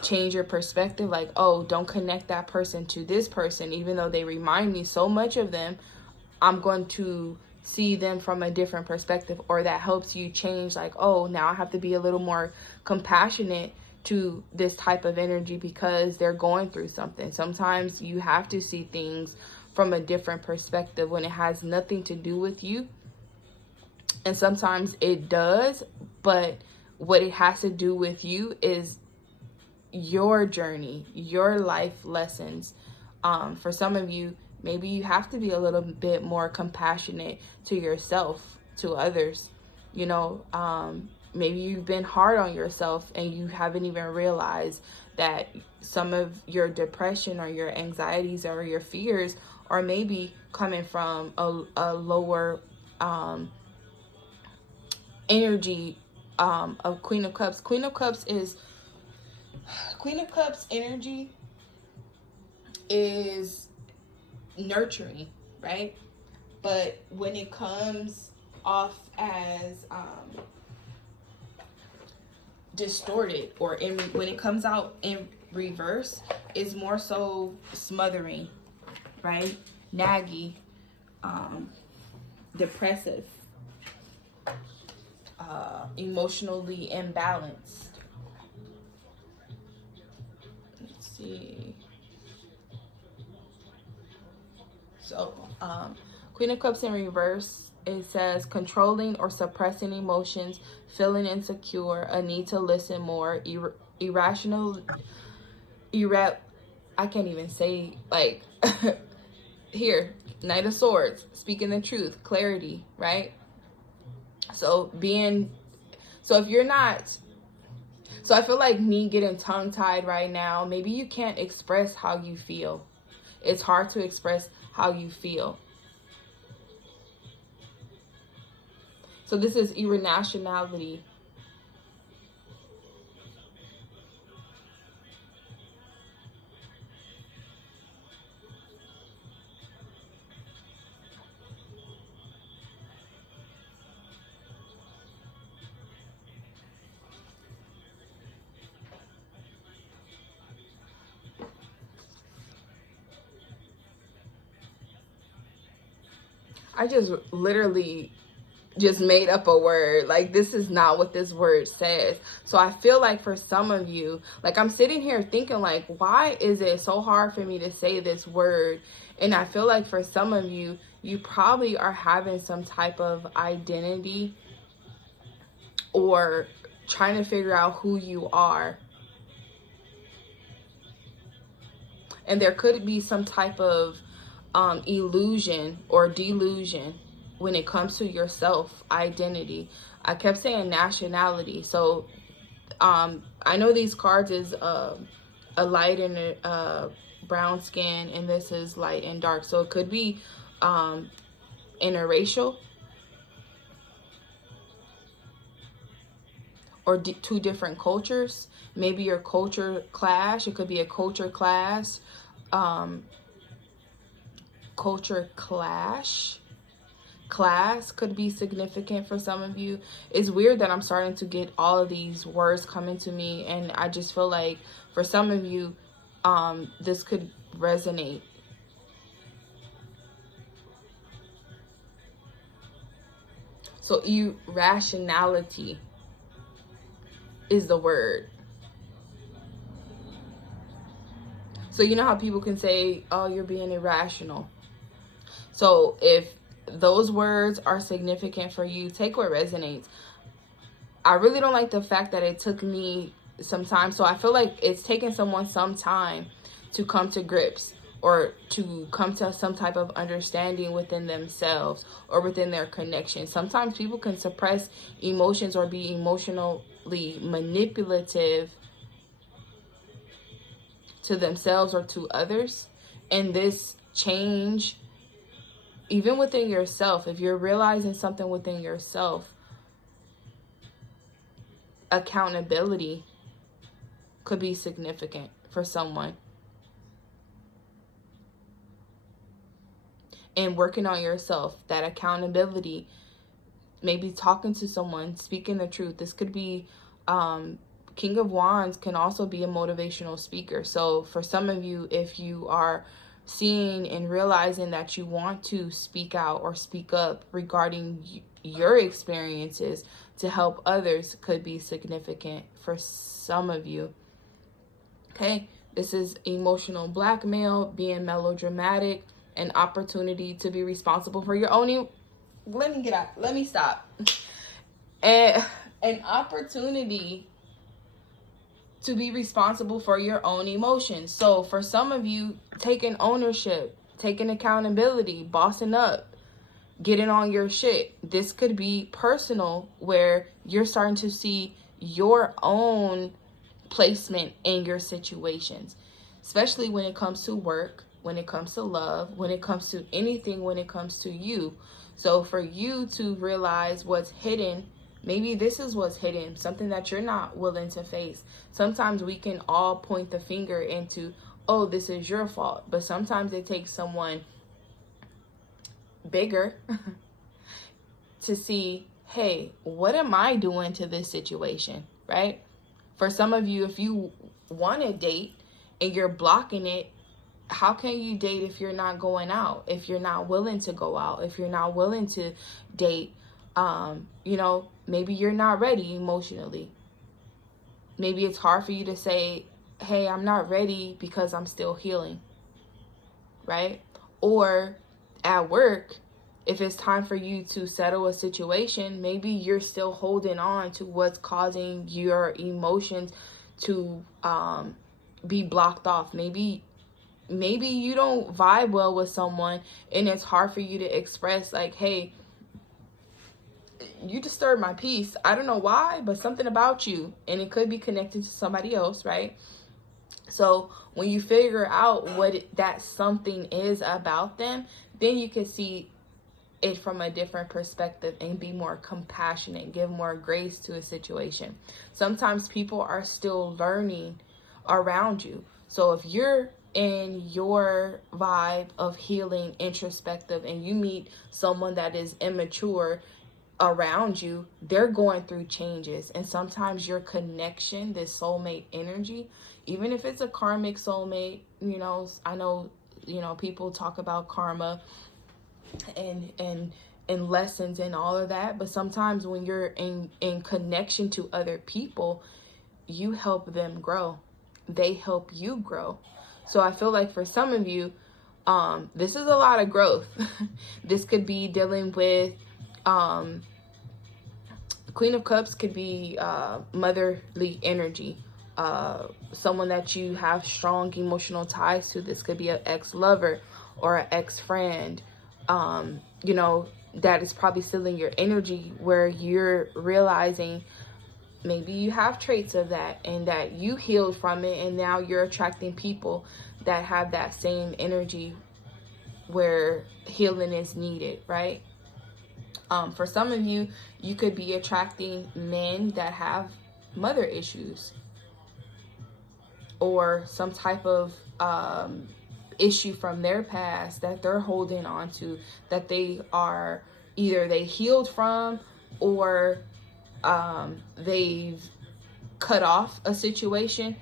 change your perspective, like, oh, don't connect that person to this person, even though they remind me so much of them. I'm going to see them from a different perspective. Or that helps you change, like, oh, now I have to be a little more compassionate to this type of energy because they're going through something. Sometimes you have to see things from a different perspective when it has nothing to do with you. And sometimes it does, but what it has to do with you is your journey, your life lessons. For some of you, maybe you have to be a little bit more compassionate to yourself, to others, maybe you've been hard on yourself and you haven't even realized that some of your depression or your anxieties or your fears are maybe coming from a lower energy of Queen of Cups. Queen of Cups energy is nurturing, right? But when it comes off as distorted, or when it comes out in reverse, is more so smothering, right? Naggy, depressive, emotionally imbalanced. Let's see. So Queen of Cups in reverse, it says controlling or suppressing emotions, feeling insecure, a need to listen more, irrational, I can't even say, like, here, Knight of Swords, speaking the truth, clarity, right? So if you're not, so I feel like me getting tongue-tied right now, maybe you can't express how you feel. It's hard to express how you feel. So this is irrationality. I just literally just made up a word. Like, this is not what this word says. So I feel like for some of you, like, I'm sitting here thinking, like, why is it so hard for me to say this word? And I feel like for some of you, you probably are having some type of identity or trying to figure out who you are. And there could be some type of illusion or delusion when it comes to your self identity. I kept saying nationality. So I know these cards is a light and a brown skin, and this is light and dark. So it could be interracial, or two different cultures. Maybe your culture clash. It could be a culture clash. Culture clash. Class could be significant for some of you. It's weird that I'm starting to get all of these words coming to me, and I just feel like for some of you, this could resonate. So irrationality is the word. So you know how people can say, oh, you're being irrational. So if those words are significant for you, take what resonates. I really don't like the fact that it took me some time. So I feel like it's taken someone some time to come to grips or to come to some type of understanding within themselves or within their connection. Sometimes people can suppress emotions or be emotionally manipulative to themselves or to others. And this change, even within yourself, if you're realizing something within yourself, accountability could be significant for someone. And working on yourself, that accountability, maybe talking to someone, speaking the truth. This could be, King of Wands can also be a motivational speaker. So for some of you, if you are seeing and realizing that you want to speak out or speak up regarding your experiences to help others, could be significant for some of you. Okay, this is emotional blackmail, being melodramatic, an opportunity to be responsible for your own. Let me stop. And an opportunity to be responsible for your own emotions. So for some of you, taking ownership, taking accountability, bossing up, getting on your shit. This could be personal, where you're starting to see your own placement in your situations, especially when it comes to work, when it comes to love, when it comes to anything, when it comes to you. So for you to realize what's hidden, maybe this is what's hidden, something that you're not willing to face. Sometimes we can all point the finger into, oh, this is your fault. But sometimes it takes someone bigger to see, hey, what am I doing to this situation, right? For some of you, if you want to date and you're blocking it, how can you date if you're not going out, if you're not willing to go out, if you're not willing to date? Maybe you're not ready emotionally. Maybe it's hard for you to say, hey, I'm not ready because I'm still healing, right? Or at work, if it's time for you to settle a situation, maybe you're still holding on to what's causing your emotions to be blocked off. Maybe you don't vibe well with someone, and it's hard for you to express, like, hey, you disturb my peace. I don't know why, but something about you, and it could be connected to somebody else, right? So when you figure out what that something is about them, then you can see it from a different perspective and be more compassionate, give more grace to a situation. Sometimes people are still learning around you. So if you're in your vibe of healing, introspective, and you meet someone that is immature around you, they're going through changes. And sometimes your connection, this soulmate energy, even if it's a karmic soulmate, I know, people talk about karma and lessons and all of that, but sometimes when you're in connection to other people, you help them grow, they help you grow. So I feel like for some of you, this is a lot of growth. This could be dealing with Queen of Cups, could be motherly energy, someone that you have strong emotional ties to. This could be an ex-lover or an ex-friend, you know, that is probably still in your energy, where you're realizing maybe you have traits of that and that you healed from it, and now you're attracting people that have that same energy where healing is needed, right? For some of you, you could be attracting men that have mother issues or some type of issue from their past that they're holding on to, that they are either they healed from, or they've cut off a situation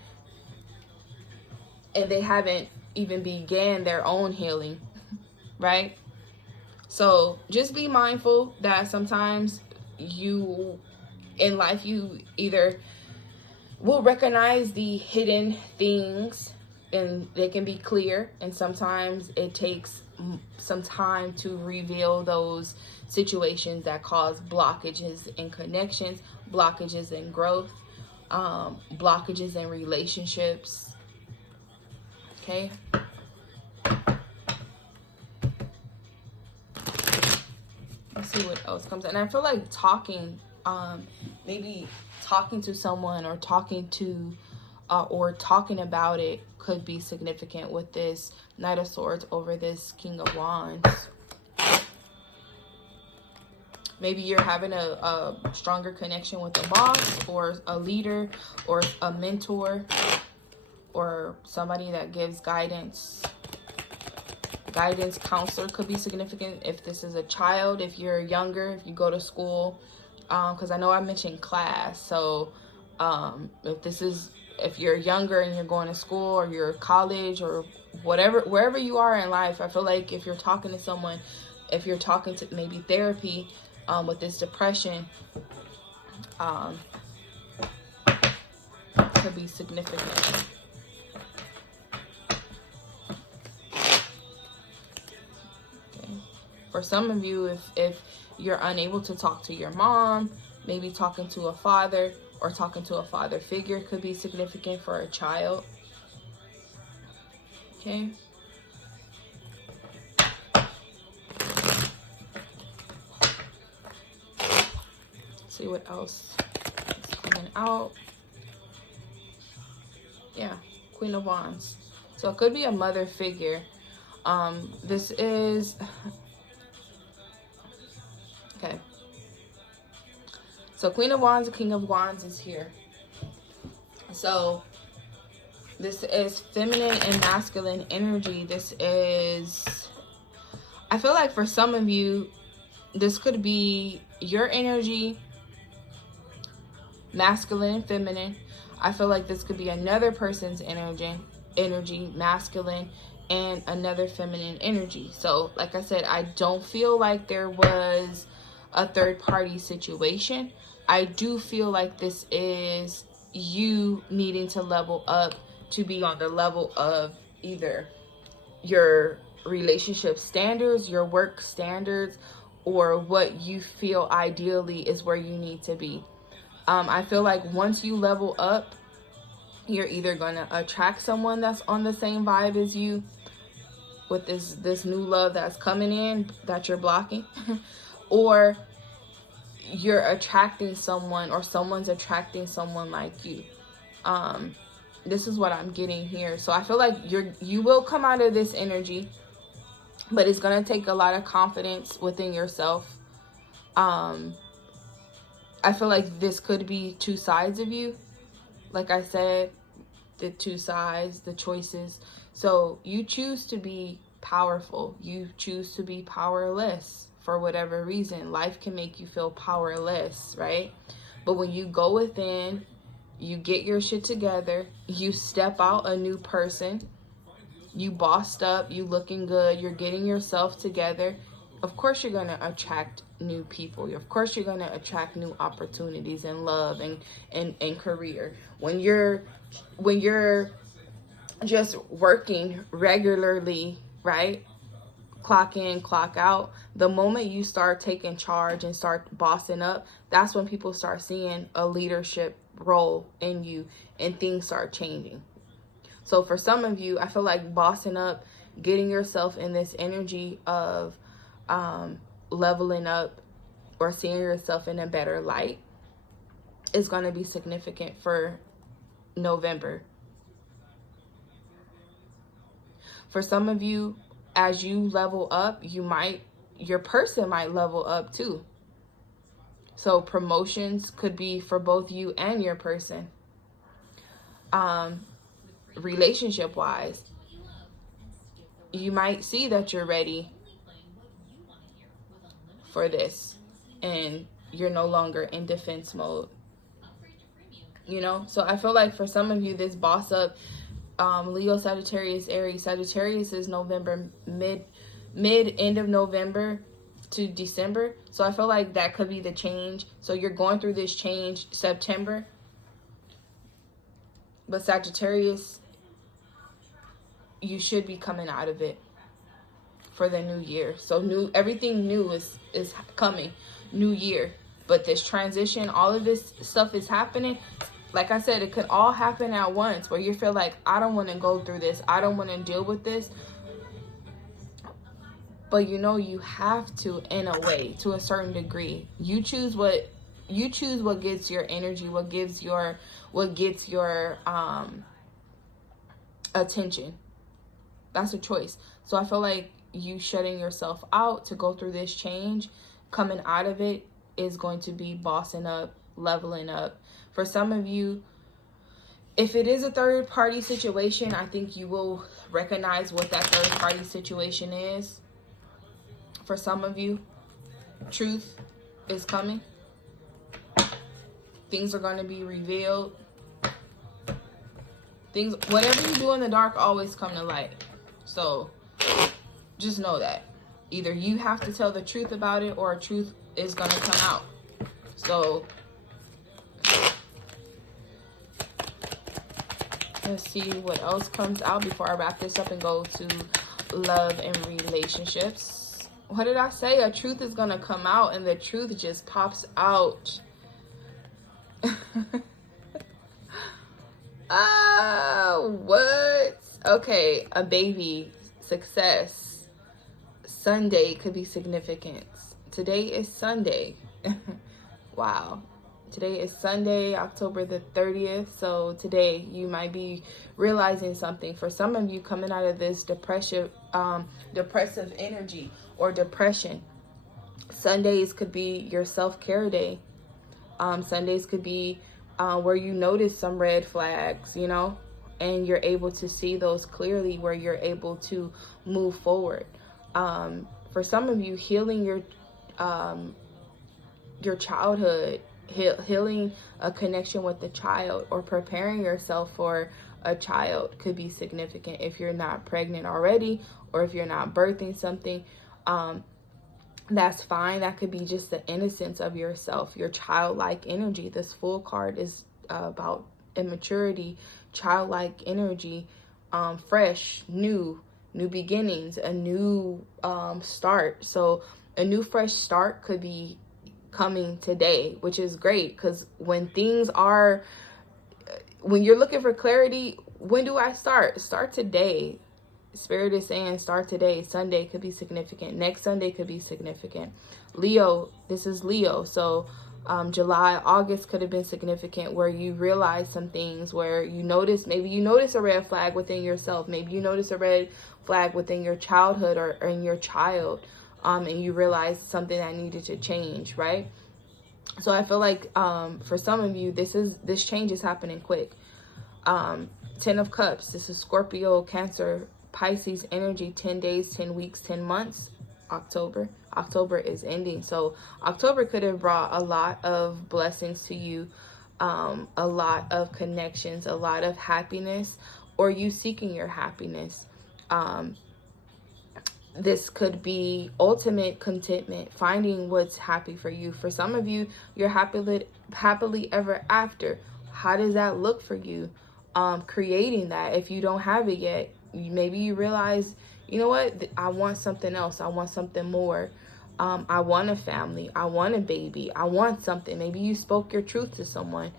and they haven't even began their own healing, right? So just be mindful that sometimes you in life, you either will recognize the hidden things and they can be clear, and sometimes it takes some time to reveal those situations that cause blockages in connections, blockages in growth, blockages in relationships. Okay. Let's see what else comes in. And I feel like talking, maybe talking to someone or talking about it could be significant with this Knight of Swords over this King of Wands. Maybe you're having a stronger connection with a boss or a leader or a mentor or somebody that gives guidance. Guidance counselor could be significant if this is a child, if you're younger, if you go to school. Because I know I mentioned class. So if you're younger and you're going to school or you're college or whatever, wherever you are in life, I feel like if you're talking to someone, if you're talking to maybe therapy with this depression, could be significant. Okay. For some of you, if you're unable to talk to your mom, maybe talking to a father or talking to a father figure could be significant for a child. Okay. Let's see what else is coming out. Yeah, Queen of Wands. So it could be a mother figure. This is... Okay. So Queen of Wands and King of Wands is here. So this is feminine and masculine energy. This is... I feel like for some of you, this could be your energy, masculine and feminine. I feel like this could be another person's energy, masculine, and another feminine energy. So like I said, I don't feel like there was a third party situation. I do feel like this is you needing to level up to be on the level of either your relationship standards, your work standards, or what you feel ideally is where you need to be. I feel like once you level up, you're either going to attract someone that's on the same vibe as you with this new love that's coming in that you're blocking, or you're attracting someone or someone's attracting someone like you. This is what I'm getting here. So I feel like you will come out of this energy, but it's going to take a lot of confidence within yourself. I feel like this could be two sides of you. Like I said, the two sides, the choices. So you choose to be powerful. You choose to be powerless for whatever reason. Life can make you feel powerless, right? But when you go within, you get your shit together, you step out a new person, you bossed up, you looking good, you're getting yourself together, of course you're going to attract new people. Of course you're going to attract new opportunities in love and career. When you're just working regularly, right? Clock in, clock out. The moment you start taking charge and start bossing up, that's when people start seeing a leadership role in you and things start changing. So for some of you, I feel like bossing up, getting yourself in this energy of leveling up or seeing yourself in a better light is going to be significant for November. For some of you, as you level up, your person might level up too. So promotions could be for both you and your person. Relationship wise, you might see that you're ready for this and you're no longer in defense mode. You know, so I feel like for some of you, this boss up, Leo, Sagittarius, Aries. Sagittarius is November, end of November to December. So I feel like that could be the change. So you're going through this change September. But Sagittarius, you should be coming out of it for the new year. So everything new is coming, new year. But this transition, all of this stuff is happening. Like I said, it could all happen at once where you feel like, I don't want to go through this. I don't want to deal with this. But you know, you have to, in a way, to a certain degree. You choose what gets your energy, what gets your attention. That's a choice. So I feel like you shutting yourself out to go through this change, coming out of it is going to be bossing up, leveling up. For some of you, if it is a third party situation, I think you will recognize what that third party situation is. For some of you, truth is coming. Things are going to be revealed. Whatever you do in the dark always come to light. So just know that. Either you have to tell the truth about it or truth is going to come out. So let's see what else comes out before I wrap this up and go to love and relationships. What did I say? A truth is going to come out and the truth just pops out. What? Okay, a baby, success. Sunday could be significance. Today is Sunday. Wow. Today is Sunday, October the 30th. So today you might be realizing something. For some of you, coming out of this depressive energy or depression. Sundays could be your self-care day. Sundays could be where you notice some red flags, you know, and you're able to see those clearly, where you're able to move forward. For some of you, healing your childhood, healing a connection with the child, or preparing yourself for a child could be significant. If you're not pregnant already, or if you're not birthing something, that's fine. That could be just the innocence of yourself, your childlike energy. This Fool card is about immaturity, childlike energy, fresh, new beginnings, a new start. So a new fresh start could be coming today, which is great, because when you're looking for clarity, when do I start? Start today. Spirit is saying start today. Sunday could be significant. Next Sunday could be significant. Leo, this is Leo. So July, August could have been significant, where you realize some things, where maybe you notice a red flag within yourself. Maybe you notice a red flag within your childhood or in your child, and you realize something that needed to change, right? So I feel like for some of you, this change is happening quick. 10 of Cups, this is Scorpio, Cancer, Pisces energy, 10 days, 10 weeks, 10 months. October is ending. So October could have brought a lot of blessings to you, a lot of connections, a lot of happiness, or you seeking your happiness. This could be ultimate contentment, finding what's happy for you. For some of you, you're happily ever after. How does that look for you? Creating that. If you don't have it yet, maybe you realize, you know what, I want something else. I want something more. I want a family. I want a baby. I want something. Maybe you spoke your truth to someone.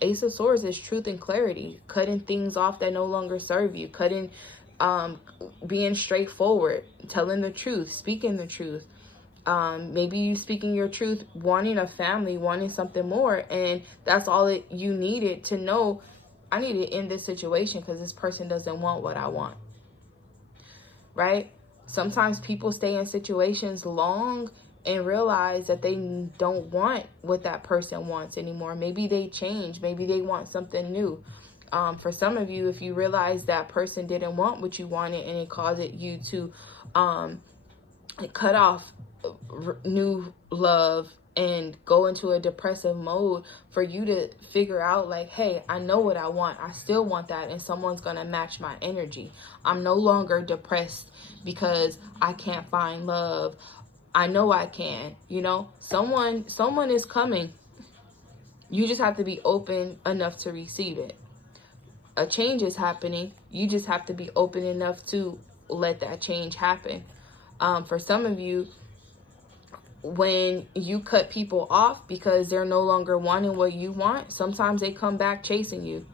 Ace of Swords is truth and clarity, cutting things off that no longer serve you, being straightforward, telling the truth, speaking the truth. Maybe you speaking your truth, wanting a family, wanting something more, and that's all that you needed to know. I need to end this situation because this person doesn't want what I want, right? Sometimes people stay in situations long and realize that they don't want what that person wants anymore. Maybe they change. Maybe they want something new. For some of you, if you realize that person didn't want what you wanted and it caused you to cut off new love and go into a depressive mode, for you to figure out like, hey, I know what I want. I still want that, and someone's gonna match my energy. I'm no longer depressed because I can't find love. I know I can, you know, someone is coming. You just have to be open enough to receive it. A change is happening. You just have to be open enough to let that change happen. For some of you, when you cut people off because they're no longer wanting what you want, sometimes they come back chasing you,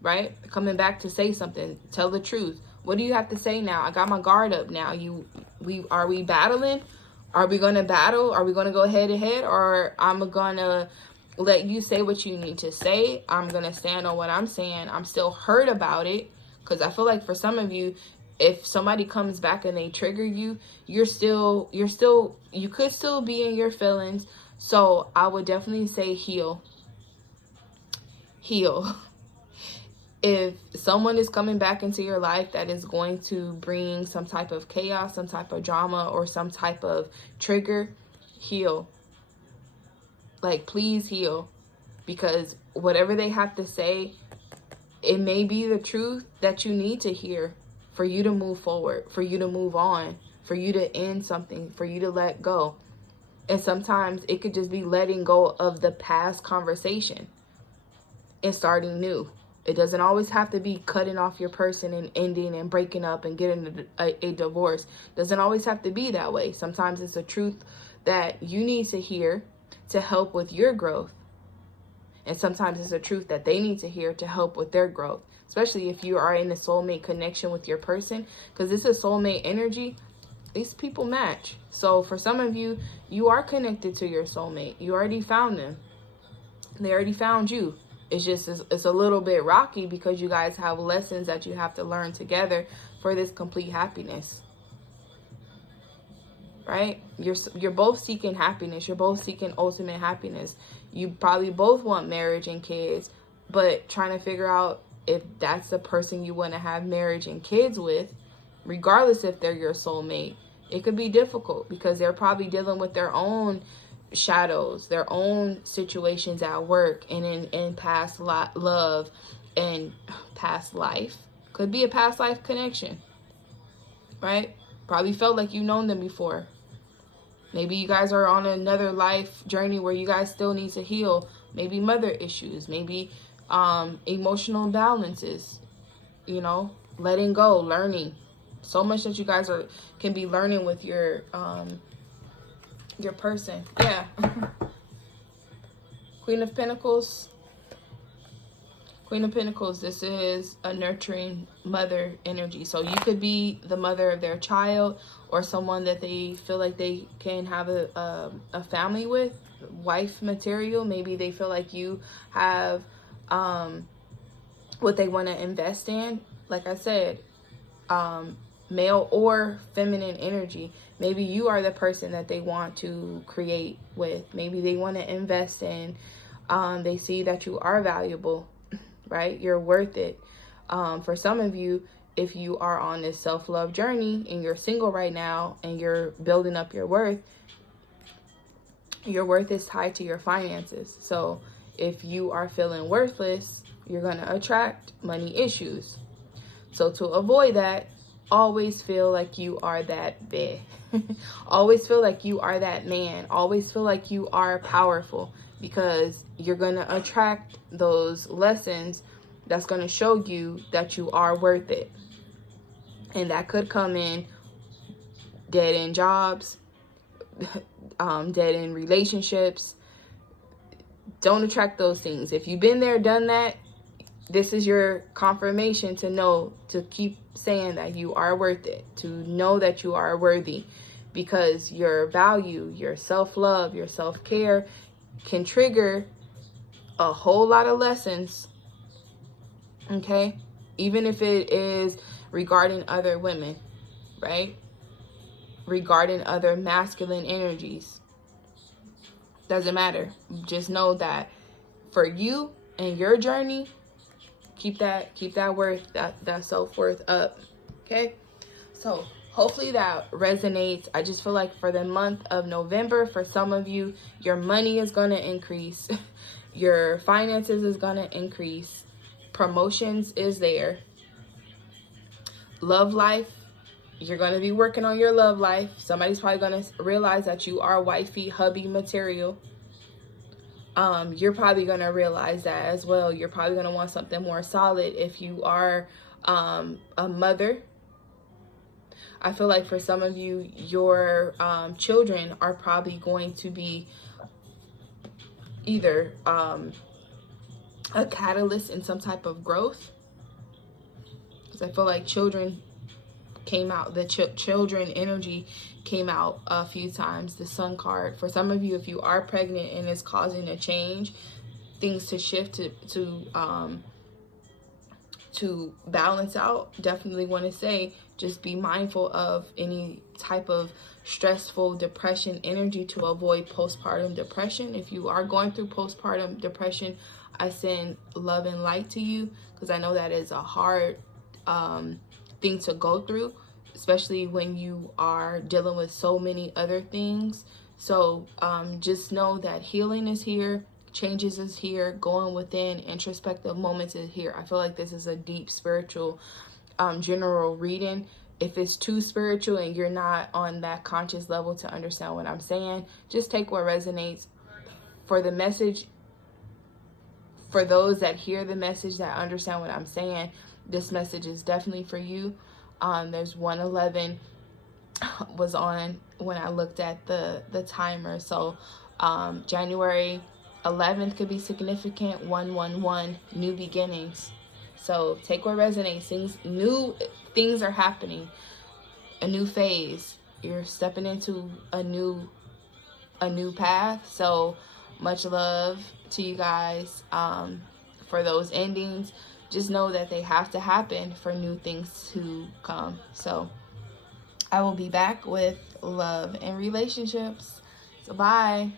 right? Coming back to say something, tell the truth. What do you have to say now? I got my guard up now. Are we battling? Are we going to battle? Are we going to go head to head? Or I'm going to let you say what you need to say. I'm going to stand on what I'm saying. I'm still hurt about it, because I feel like for some of you, if somebody comes back and they trigger you, you could still be in your feelings. So I would definitely say heal. If someone is coming back into your life that is going to bring some type of chaos, some type of drama, or some type of trigger, heal. Like, please heal. Because whatever they have to say, it may be the truth that you need to hear for you to move forward, for you to move on, for you to end something, for you to let go. And sometimes it could just be letting go of the past conversation and starting new. It doesn't always have to be cutting off your person and ending and breaking up and getting a divorce. It doesn't always have to be that way. Sometimes it's a truth that you need to hear to help with your growth. And sometimes it's a truth that they need to hear to help with their growth, especially if you are in a soulmate connection with your person, because this is soulmate energy. These people match. So for some of you, you are connected to your soulmate. You already found them. They already found you. It's a little bit rocky because you guys have lessons that you have to learn together for this complete happiness. Right? You're both seeking happiness. You're both seeking ultimate happiness. You probably both want marriage and kids, but trying to figure out if that's the person you want to have marriage and kids with, regardless if they're your soulmate, it could be difficult because they're probably dealing with their own shadows, their own situations at work and in past love and past life. Could be a past life connection, right? Probably felt like you've known them before. Maybe you guys are on another life journey where you guys still need to heal. Maybe mother issues, maybe emotional imbalances, you know, letting go, learning. So much that you guys can be learning with your person. Yeah. Queen of Pentacles. Queen of Pentacles, this is a nurturing mother energy. So you could be the mother of their child or someone that they feel like they can have a family with, wife material. Maybe they feel like you have what they want to invest in. Like I said, male or feminine energy. Maybe you are the person that they want to create with. Maybe they want to invest in. They see that you are valuable, right? You're worth it. For some of you, if you are on this self-love journey and you're single right now and you're building up your worth is tied to your finances. So if you are feeling worthless, you're going to attract money issues. So to avoid that, always feel like you are that big. Always feel like you are that man. Always feel like you are powerful, because you're going to attract those lessons that's going to show you that you are worth it. And that could come in dead-end jobs, dead-end relationships, don't attract those things. If you've been there, done that, this is your confirmation to know, to keep saying that you are worth it, to know that you are worthy, because your value, your self-love, your self-care can trigger a whole lot of lessons, okay? Even if it is regarding other women, right? Regarding other masculine energies. Doesn't matter. Just know that for you and your journey, keep that worth, that self-worth up, okay? So hopefully that resonates. I just feel like for the month of November, for some of you, your money is going to increase. Your finances is going to increase. Promotions is there. Love life, you're going to be working on your love life. Somebody's probably going to realize that you are wifey, hubby material. You're probably going to realize that as well. You're probably going to want something more solid if you are a mother. I feel like for some of you, your children are probably going to be either a catalyst in some type of growth. Because I feel like children came out, the children energy came out a few times, the Sun card. For some of you, if you are pregnant and it's causing a change, things to shift to balance out, definitely want to say just be mindful of any type of stressful depression energy to avoid postpartum depression. If you are going through postpartum depression, I send love and light to you, because I know that is a hard thing to go through, especially when you are dealing with so many other things. So just know that healing is here, changes is here, going within, introspective moments is here. I feel like this is a deep spiritual general reading. If it's too spiritual and you're not on that conscious level to understand what I'm saying, just take what resonates. For the message, for those that hear the message, that understand what I'm saying, this message is definitely for you. There's 111 was on when I looked at the timer. So January 11th could be significant. 111, new beginnings. So take what resonates. New things are happening. A new phase. You're stepping into a new path. So much love to you guys for those endings. Just know that they have to happen for new things to come. So I will be back with love and relationships. So bye.